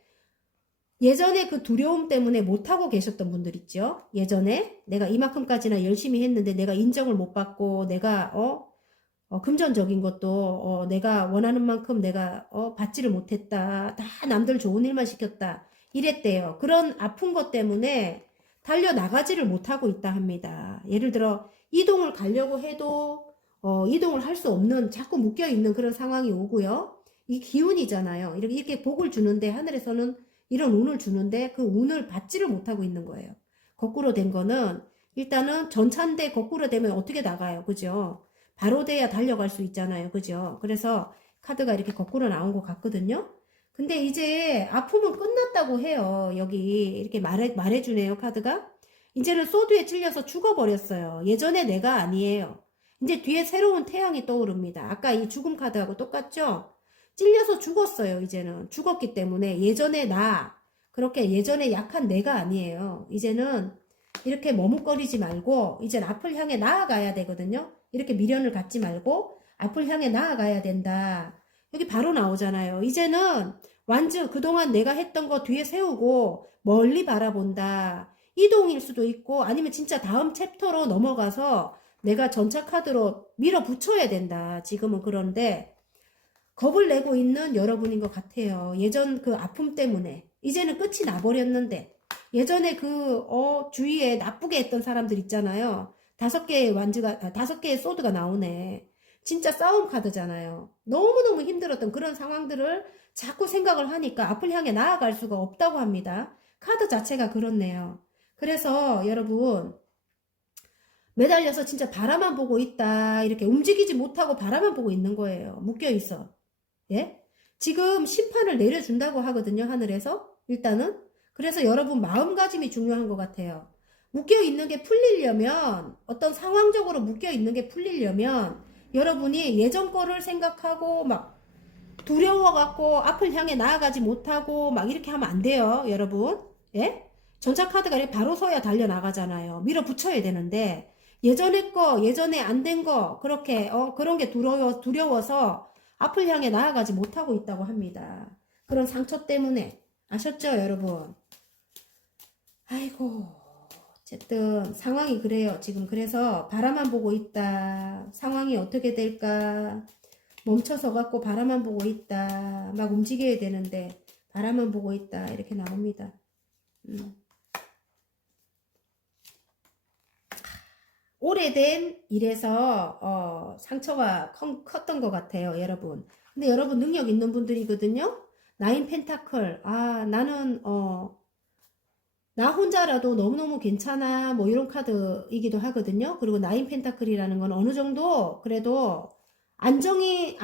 예전에 그 두려움 때문에 못하고 계셨던 분들 있죠. 예전에 내가 이만큼까지나 열심히 했는데 내가 인정을 못 받고 내가 금전적인 것도 내가 원하는 만큼 내가 받지를 못했다. 다 남들 좋은 일만 시켰다. 이랬대요. 그런 아픈 것 때문에 달려나가지를 못하고 있다 합니다. 예를 들어 이동을 가려고 해도 이동을 할 수 없는 자꾸 묶여있는 그런 상황이 오고요. 이 기운이잖아요. 이렇게 복을 주는데 하늘에서는 이런 운을 주는데 그 운을 받지를 못하고 있는 거예요. 거꾸로 된 거는 일단은 전차인데 거꾸로 되면 어떻게 나가요. 그죠? 바로 돼야 달려갈 수 있잖아요. 그죠? 그래서 카드가 이렇게 거꾸로 나온 것 같거든요. 근데 이제 아픔은 끝났다고 해요. 여기 이렇게 말해주네요. 카드가. 이제는 소드에 찔려서 죽어버렸어요. 예전에 내가 아니에요. 이제 뒤에 새로운 태양이 떠오릅니다. 아까 이 죽음 카드하고 똑같죠? 찔려서 죽었어요. 이제는 죽었기 때문에 예전에 그렇게 예전에 약한 내가 아니에요. 이제는 이렇게 머뭇거리지 말고 이젠 앞을 향해 나아가야 되거든요. 이렇게 미련을 갖지 말고 앞을 향해 나아가야 된다. 여기 바로 나오잖아요. 이제는 완전 그동안 내가 했던 거 뒤에 세우고 멀리 바라본다. 이동일 수도 있고 아니면 진짜 다음 챕터로 넘어가서 내가 전차 카드로 밀어붙여야 된다. 지금은 그런데 겁을 내고 있는 여러분인 것 같아요. 예전 그 아픔 때문에. 이제는 끝이 나버렸는데 예전에 주위에 나쁘게 했던 사람들 있잖아요. 5개의 완즈가, 5개의 소드가 나오네. 진짜 싸움 카드잖아요. 너무너무 힘들었던 그런 상황들을 자꾸 생각을 하니까 앞을 향해 나아갈 수가 없다고 합니다. 카드 자체가 그렇네요. 그래서 여러분, 매달려서 진짜 바라만 보고 있다. 이렇게 움직이지 못하고 바라만 보고 있는 거예요. 묶여 있어. 예? 지금 심판을 내려준다고 하거든요. 하늘에서. 일단은. 그래서 여러분 마음가짐이 중요한 것 같아요. 묶여 있는 게 풀리려면, 어떤 상황적으로 묶여 있는 게 풀리려면, 여러분이 예전 거를 생각하고 막 두려워갖고 앞을 향해 나아가지 못하고 막 이렇게 하면 안 돼요. 여러분. 예? 전차카드가 이렇게 바로 서야 달려나가잖아요. 밀어붙여야 되는데, 예전에 안 된 거, 그렇게, 그런 게 두려워서 앞을 향해 나아가지 못하고 있다고 합니다. 그런 상처 때문에. 아셨죠, 여러분? 아이고, 어쨌든 상황이 그래요. 지금 그래서 바라만 보고 있다. 상황이 어떻게 될까? 멈춰서 갖고 바라만 보고 있다. 막 움직여야 되는데 바라만 보고 있다. 이렇게 나옵니다. 오래된 일에서 상처가 컸던 것 같아요, 여러분. 근데 여러분 능력 있는 분들이거든요. 나인 펜타클. 아, 나는 나 혼자라도 너무너무 괜찮아. 뭐 이런 카드이기도 하거든요. 그리고 나인 펜타클이라는 건 어느 정도 그래도 안정이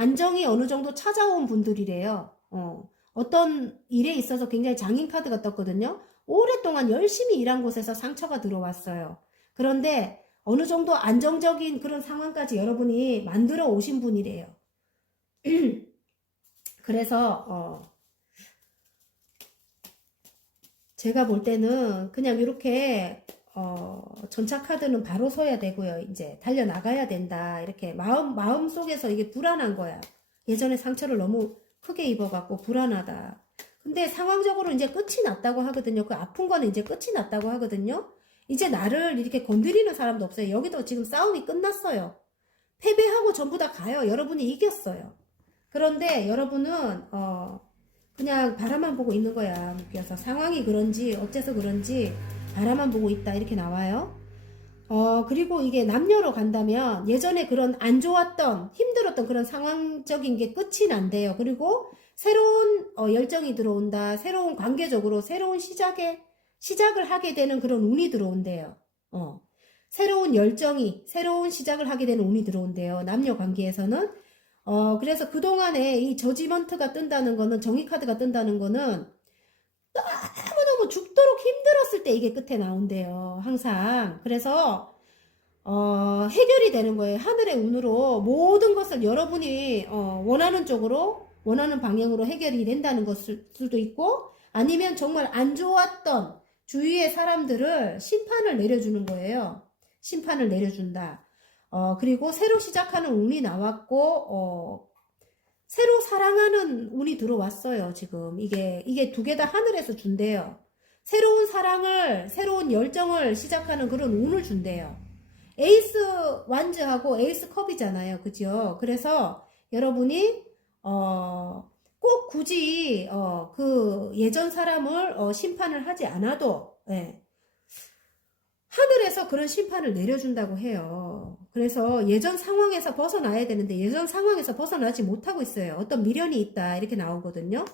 어느 정도 찾아온 분들이래요. 어떤 일에 있어서 굉장히 장인 카드가 떴거든요. 오랫동안 열심히 일한 곳에서 상처가 들어왔어요. 그런데 어느 정도 안정적인 그런 상황까지 여러분이 만들어 오신 분이래요. 그래서 제가 볼 때는 그냥 이렇게 전차 카드는 바로 서야 되고요. 이제 달려나가야 된다. 이렇게 마음 속에서 이게 불안한 거야. 예전에 상처를 너무 크게 입어갖고 불안하다. 근데 상황적으로 이제 끝이 났다고 하거든요. 그 아픈 거는 이제 끝이 났다고 하거든요. 이제 나를 이렇게 건드리는 사람도 없어요. 여기도 지금 싸움이 끝났어요. 패배하고 전부 다 가요. 여러분이 이겼어요. 그런데 여러분은 그냥 바라만 보고 있는 거야. 묶여서 상황이 그런지 어째서 그런지 바라만 보고 있다 이렇게 나와요. 그리고 이게 남녀로 간다면 예전에 그런 안 좋았던 힘들었던 그런 상황적인 게 끝이 난대요. 그리고 새로운 열정이 들어온다. 새로운 관계적으로 새로운 시작을 하게 되는 그런 운이 들어온대요. 새로운 열정이 새로운 시작을 하게 되는 운이 들어온대요. 남녀 관계에서는. 그래서 그동안에 이 저지먼트가 뜬다는 거는, 정의카드가 뜬다는 거는 너무너무 죽도록 힘들었을 때 이게 끝에 나온대요. 항상. 그래서, 해결이 되는 거예요. 하늘의 운으로 모든 것을 여러분이, 원하는 쪽으로, 원하는 방향으로 해결이 된다는 것일 수도 있고, 아니면 정말 안 좋았던 주위의 사람들을 심판을 내려주는 거예요. 심판을 내려준다. 그리고 새로 시작하는 운이 나왔고, 새로 사랑하는 운이 들어왔어요, 지금. 이게 두 개 다 하늘에서 준대요. 새로운 사랑을, 새로운 열정을 시작하는 그런 운을 준대요. 에이스 완즈하고 에이스 컵이잖아요. 그죠? 그래서 여러분이, 꼭 굳이, 그 예전 사람을, 심판을 하지 않아도, 예. 하늘에서 그런 심판을 내려준다고 해요. 그래서 예전 상황에서 벗어나야 되는데 예전 상황에서 벗어나지 못하고 있어요. 어떤 미련이 있다 이렇게 나오거든요.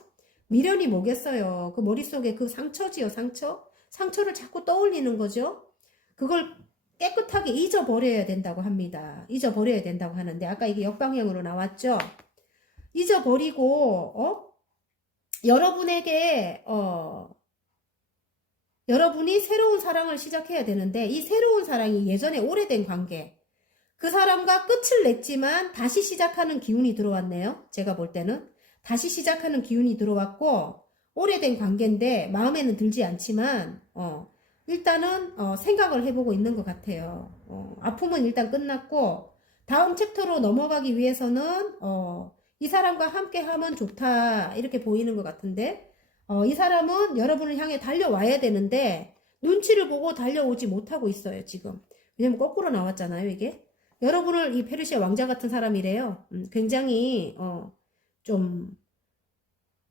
미련이 뭐겠어요? 그 머릿속에 그 상처지요, 상처? 상처를 자꾸 떠올리는 거죠. 그걸 깨끗하게 잊어버려야 된다고 합니다. 잊어버려야 된다고 하는데 아까 이게 역방향으로 나왔죠. 잊어버리고 여러분에게 여러분이 새로운 사랑을 시작해야 되는데 이 새로운 사랑이 예전에 오래된 관계 그 사람과 끝을 냈지만 다시 시작하는 기운이 들어왔네요. 제가 볼 때는 다시 시작하는 기운이 들어왔고 오래된 관계인데 마음에는 들지 않지만 일단은 생각을 해보고 있는 것 같아요. 아픔은 일단 끝났고 다음 챕터로 넘어가기 위해서는 이 사람과 함께 하면 좋다 이렇게 보이는 것 같은데 이 사람은 여러분을 향해 달려와야 되는데 눈치를 보고 달려오지 못하고 있어요 지금. 왜냐면 거꾸로 나왔잖아요 이게. 여러분을 이 페르시아 왕자 같은 사람이래요. 굉장히 좀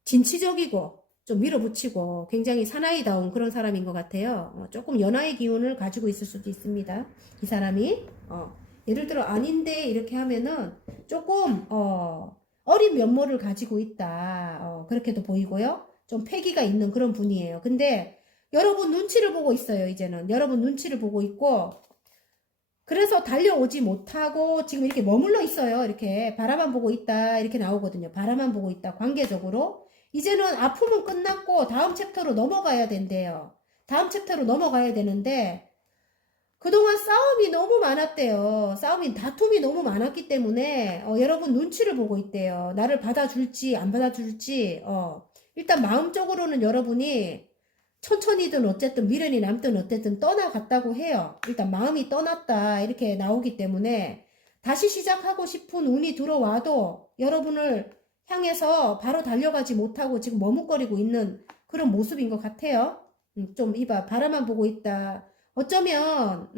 진취적이고 좀 밀어붙이고 굉장히 사나이다운 그런 사람인 것 같아요. 조금 연하의 기운을 가지고 있을 수도 있습니다. 이 사람이. 예를 들어 아닌데 이렇게 하면은 조금 어린 면모를 가지고 있다. 그렇게도 보이고요. 좀 패기가 있는 그런 분이에요. 근데 여러분 눈치를 보고 있어요. 이제는 여러분 눈치를 보고 있고 그래서 달려오지 못하고 지금 이렇게 머물러 있어요. 이렇게 바라만 보고 있다 이렇게 나오거든요. 바라만 보고 있다. 관계적으로 이제는 아픔은 끝났고 다음 챕터로 넘어가야 된대요. 다음 챕터로 넘어가야 되는데 그동안 싸움이 너무 많았대요. 다툼이 너무 많았기 때문에 여러분 눈치를 보고 있대요. 나를 받아줄지 안 받아줄지 일단 마음적으로는 여러분이 천천히든 어쨌든 미련이 남든 어쨌든 떠나갔다고 해요. 일단 마음이 떠났다 이렇게 나오기 때문에 다시 시작하고 싶은 운이 들어와도 여러분을 향해서 바로 달려가지 못하고 지금 머뭇거리고 있는 그런 모습인 것 같아요. 좀 이봐 바라만 보고 있다. 어쩌면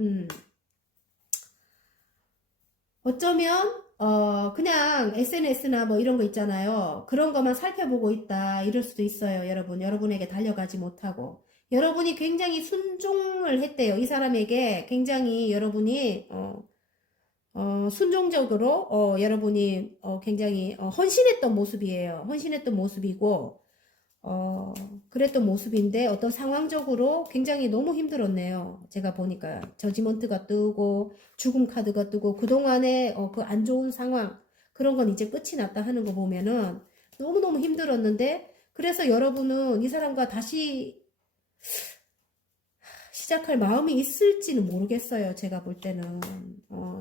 그냥 SNS나 뭐 이런 거 있잖아요. 그런 것만 살펴보고 있다. 이럴 수도 있어요. 여러분에게 달려가지 못하고. 여러분이 굉장히 순종을 했대요. 이 사람에게 굉장히 여러분이, 순종적으로, 여러분이, 굉장히, 헌신했던 모습이에요. 헌신했던 모습이고, 그랬던 모습인데 어떤 상황적으로 굉장히 너무 힘들었네요. 제가 보니까 저지먼트가 뜨고 죽음 카드가 뜨고 그동안의 그 안 좋은 상황 그런 건 이제 끝이 났다 하는 거 보면은 너무너무 힘들었는데 그래서 여러분은 이 사람과 다시 시작할 마음이 있을지는 모르겠어요. 제가 볼 때는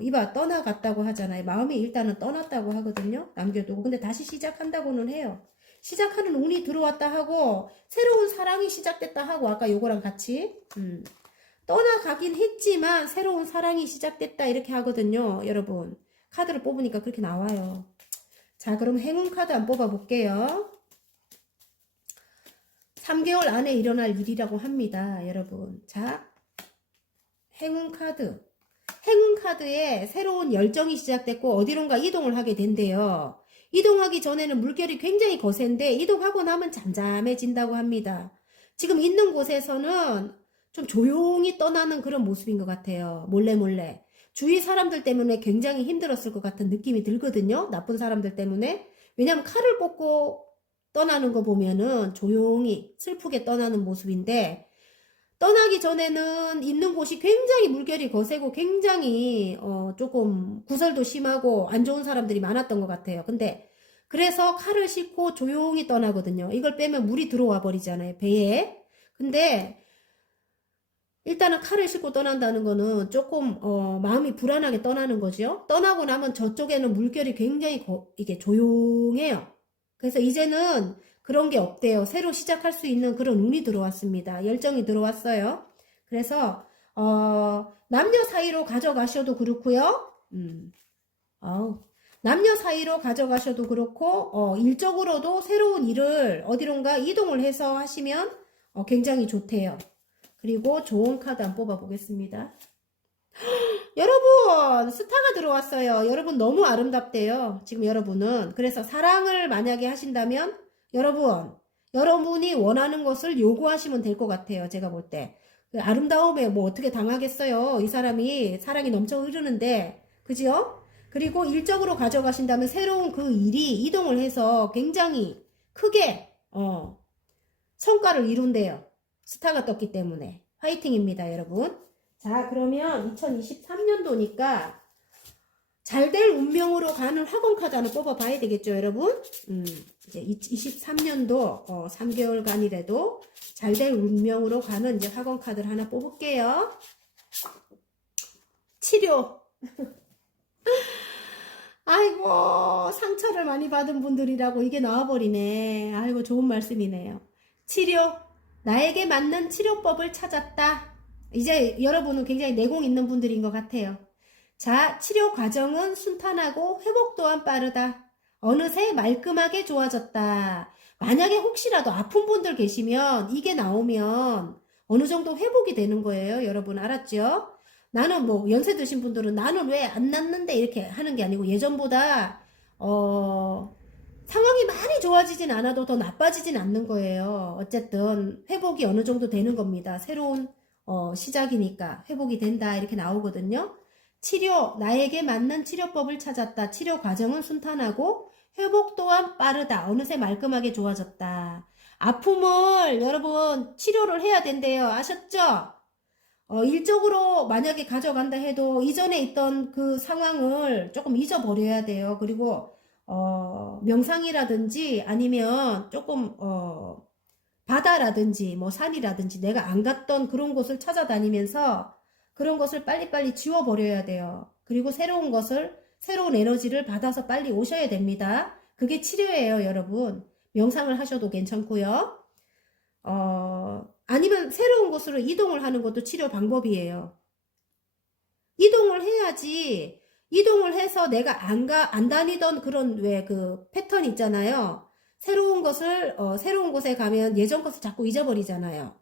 이봐 떠나갔다고 하잖아요. 마음이 일단은 떠났다고 하거든요. 남겨두고 근데 다시 시작한다고는 해요. 시작하는 운이 들어왔다 하고 새로운 사랑이 시작됐다 하고 아까 요거랑 같이 떠나가긴 했지만 새로운 사랑이 시작됐다 이렇게 하거든요. 여러분 카드를 뽑으니까 그렇게 나와요. 자 그럼 행운 카드 한번 뽑아 볼게요. 3개월 안에 일어날 일이라고 합니다. 여러분 자 행운 카드 행운 카드에 새로운 열정이 시작됐고 어디론가 이동을 하게 된대요. 이동하기 전에는 물결이 굉장히 거센데 이동하고 나면 잠잠해진다고 합니다. 지금 있는 곳에서는 좀 조용히 떠나는 그런 모습인 것 같아요. 몰래. 주위 사람들 때문에 굉장히 힘들었을 것 같은 느낌이 들거든요. 나쁜 사람들 때문에. 왜냐면 칼을 꽂고 떠나는 거 보면은 조용히 슬프게 떠나는 모습인데 떠나기 전에는 있는 곳이 굉장히 물결이 거세고 굉장히 조금 구설도 심하고 안 좋은 사람들이 많았던 것 같아요. 근데 그래서 칼을 싣고 조용히 떠나거든요. 이걸 빼면 물이 들어와 버리잖아요. 배에. 근데 일단은 칼을 싣고 떠난다는 거는 조금 마음이 불안하게 떠나는 거죠. 떠나고 나면 저쪽에는 물결이 굉장히 이게 조용해요. 그래서 이제는 그런 게 없대요. 새로 시작할 수 있는 그런 운이 들어왔습니다. 열정이 들어왔어요. 그래서 남녀 사이로 가져가셔도 그렇고요. 남녀 사이로 가져가셔도 그렇고 일적으로도 새로운 일을 어디론가 이동을 해서 하시면 굉장히 좋대요. 그리고 좋은 카드 한번 뽑아 보겠습니다. 여러분 스타가 들어왔어요. 여러분 너무 아름답대요. 지금 여러분은. 그래서 사랑을 만약에 하신다면 여러분이 원하는 것을 요구하시면 될 것 같아요. 제가 볼 때. 그 아름다움에 뭐 어떻게 당하겠어요. 이 사람이 사랑이 넘쳐 흐르는데 그죠? 그리고 일적으로 가져가신다면 새로운 그 일이 이동을 해서 굉장히 크게 성과를 이룬대요. 스타가 떴기 때문에 화이팅입니다. 여러분. 자 그러면 2023년도니까 잘 될 운명으로 가는 학원 카드 하나 뽑아 봐야 되겠죠 여러분. 이제 23년도 3개월간이라도 잘 될 운명으로 가는 이제 학원 카드를 하나 뽑을게요. 치료. 아이고 상처를 많이 받은 분들이라고 이게 나와버리네. 아이고 좋은 말씀이네요. 치료. 나에게 맞는 치료법을 찾았다. 이제 여러분은 굉장히 내공 있는 분들인 것 같아요. 자, 치료 과정은 순탄하고 회복 또한 빠르다. 어느새 말끔하게 좋아졌다. 만약에 혹시라도 아픈 분들 계시면 이게 나오면 어느 정도 회복이 되는 거예요. 여러분 알았죠? 나는 뭐 연세 드신 분들은 나는 왜 안 낫는데 이렇게 하는 게 아니고 예전보다 상황이 많이 좋아지진 않아도 더 나빠지진 않는 거예요. 어쨌든 회복이 어느 정도 되는 겁니다. 새로운 시작이니까 회복이 된다 이렇게 나오거든요. 치료, 나에게 맞는 치료법을 찾았다. 치료 과정은 순탄하고 회복 또한 빠르다. 어느새 말끔하게 좋아졌다. 아픔을 여러분 치료를 해야 된대요. 아셨죠? 일적으로 만약에 가져간다 해도 이전에 있던 그 상황을 조금 잊어버려야 돼요. 그리고 명상이라든지 아니면 조금 바다라든지 뭐 산이라든지 내가 안 갔던 그런 곳을 찾아다니면서 그런 것을 빨리빨리 지워버려야 돼요. 그리고 새로운 에너지를 받아서 빨리 오셔야 됩니다. 그게 치료예요, 여러분. 명상을 하셔도 괜찮고요. 아니면 새로운 곳으로 이동을 하는 것도 치료 방법이에요. 이동을 해야지. 이동을 해서 내가 안 다니던 그런 왜 그 패턴 있잖아요. 새로운 곳에 가면 예전 것을 자꾸 잊어버리잖아요.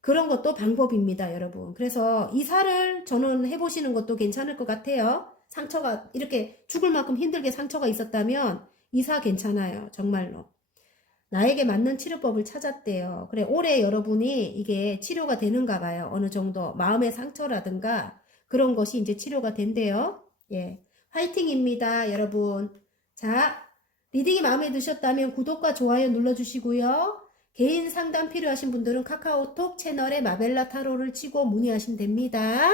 그런 것도 방법입니다, 여러분. 그래서 이사를 저는 해보시는 것도 괜찮을 것 같아요. 상처가 이렇게 죽을 만큼 힘들게 상처가 있었다면 이사 괜찮아요, 정말로. 나에게 맞는 치료법을 찾았대요. 그래, 올해 여러분이 이게 치료가 되는가 봐요. 어느 정도 마음의 상처라든가 그런 것이 이제 치료가 된대요. 예. 화이팅입니다, 여러분. 자, 리딩이 마음에 드셨다면 구독과 좋아요 눌러주시고요. 개인 상담 필요하신 분들은 카카오톡 채널에 마벨라 타로를 치고 문의하시면 됩니다.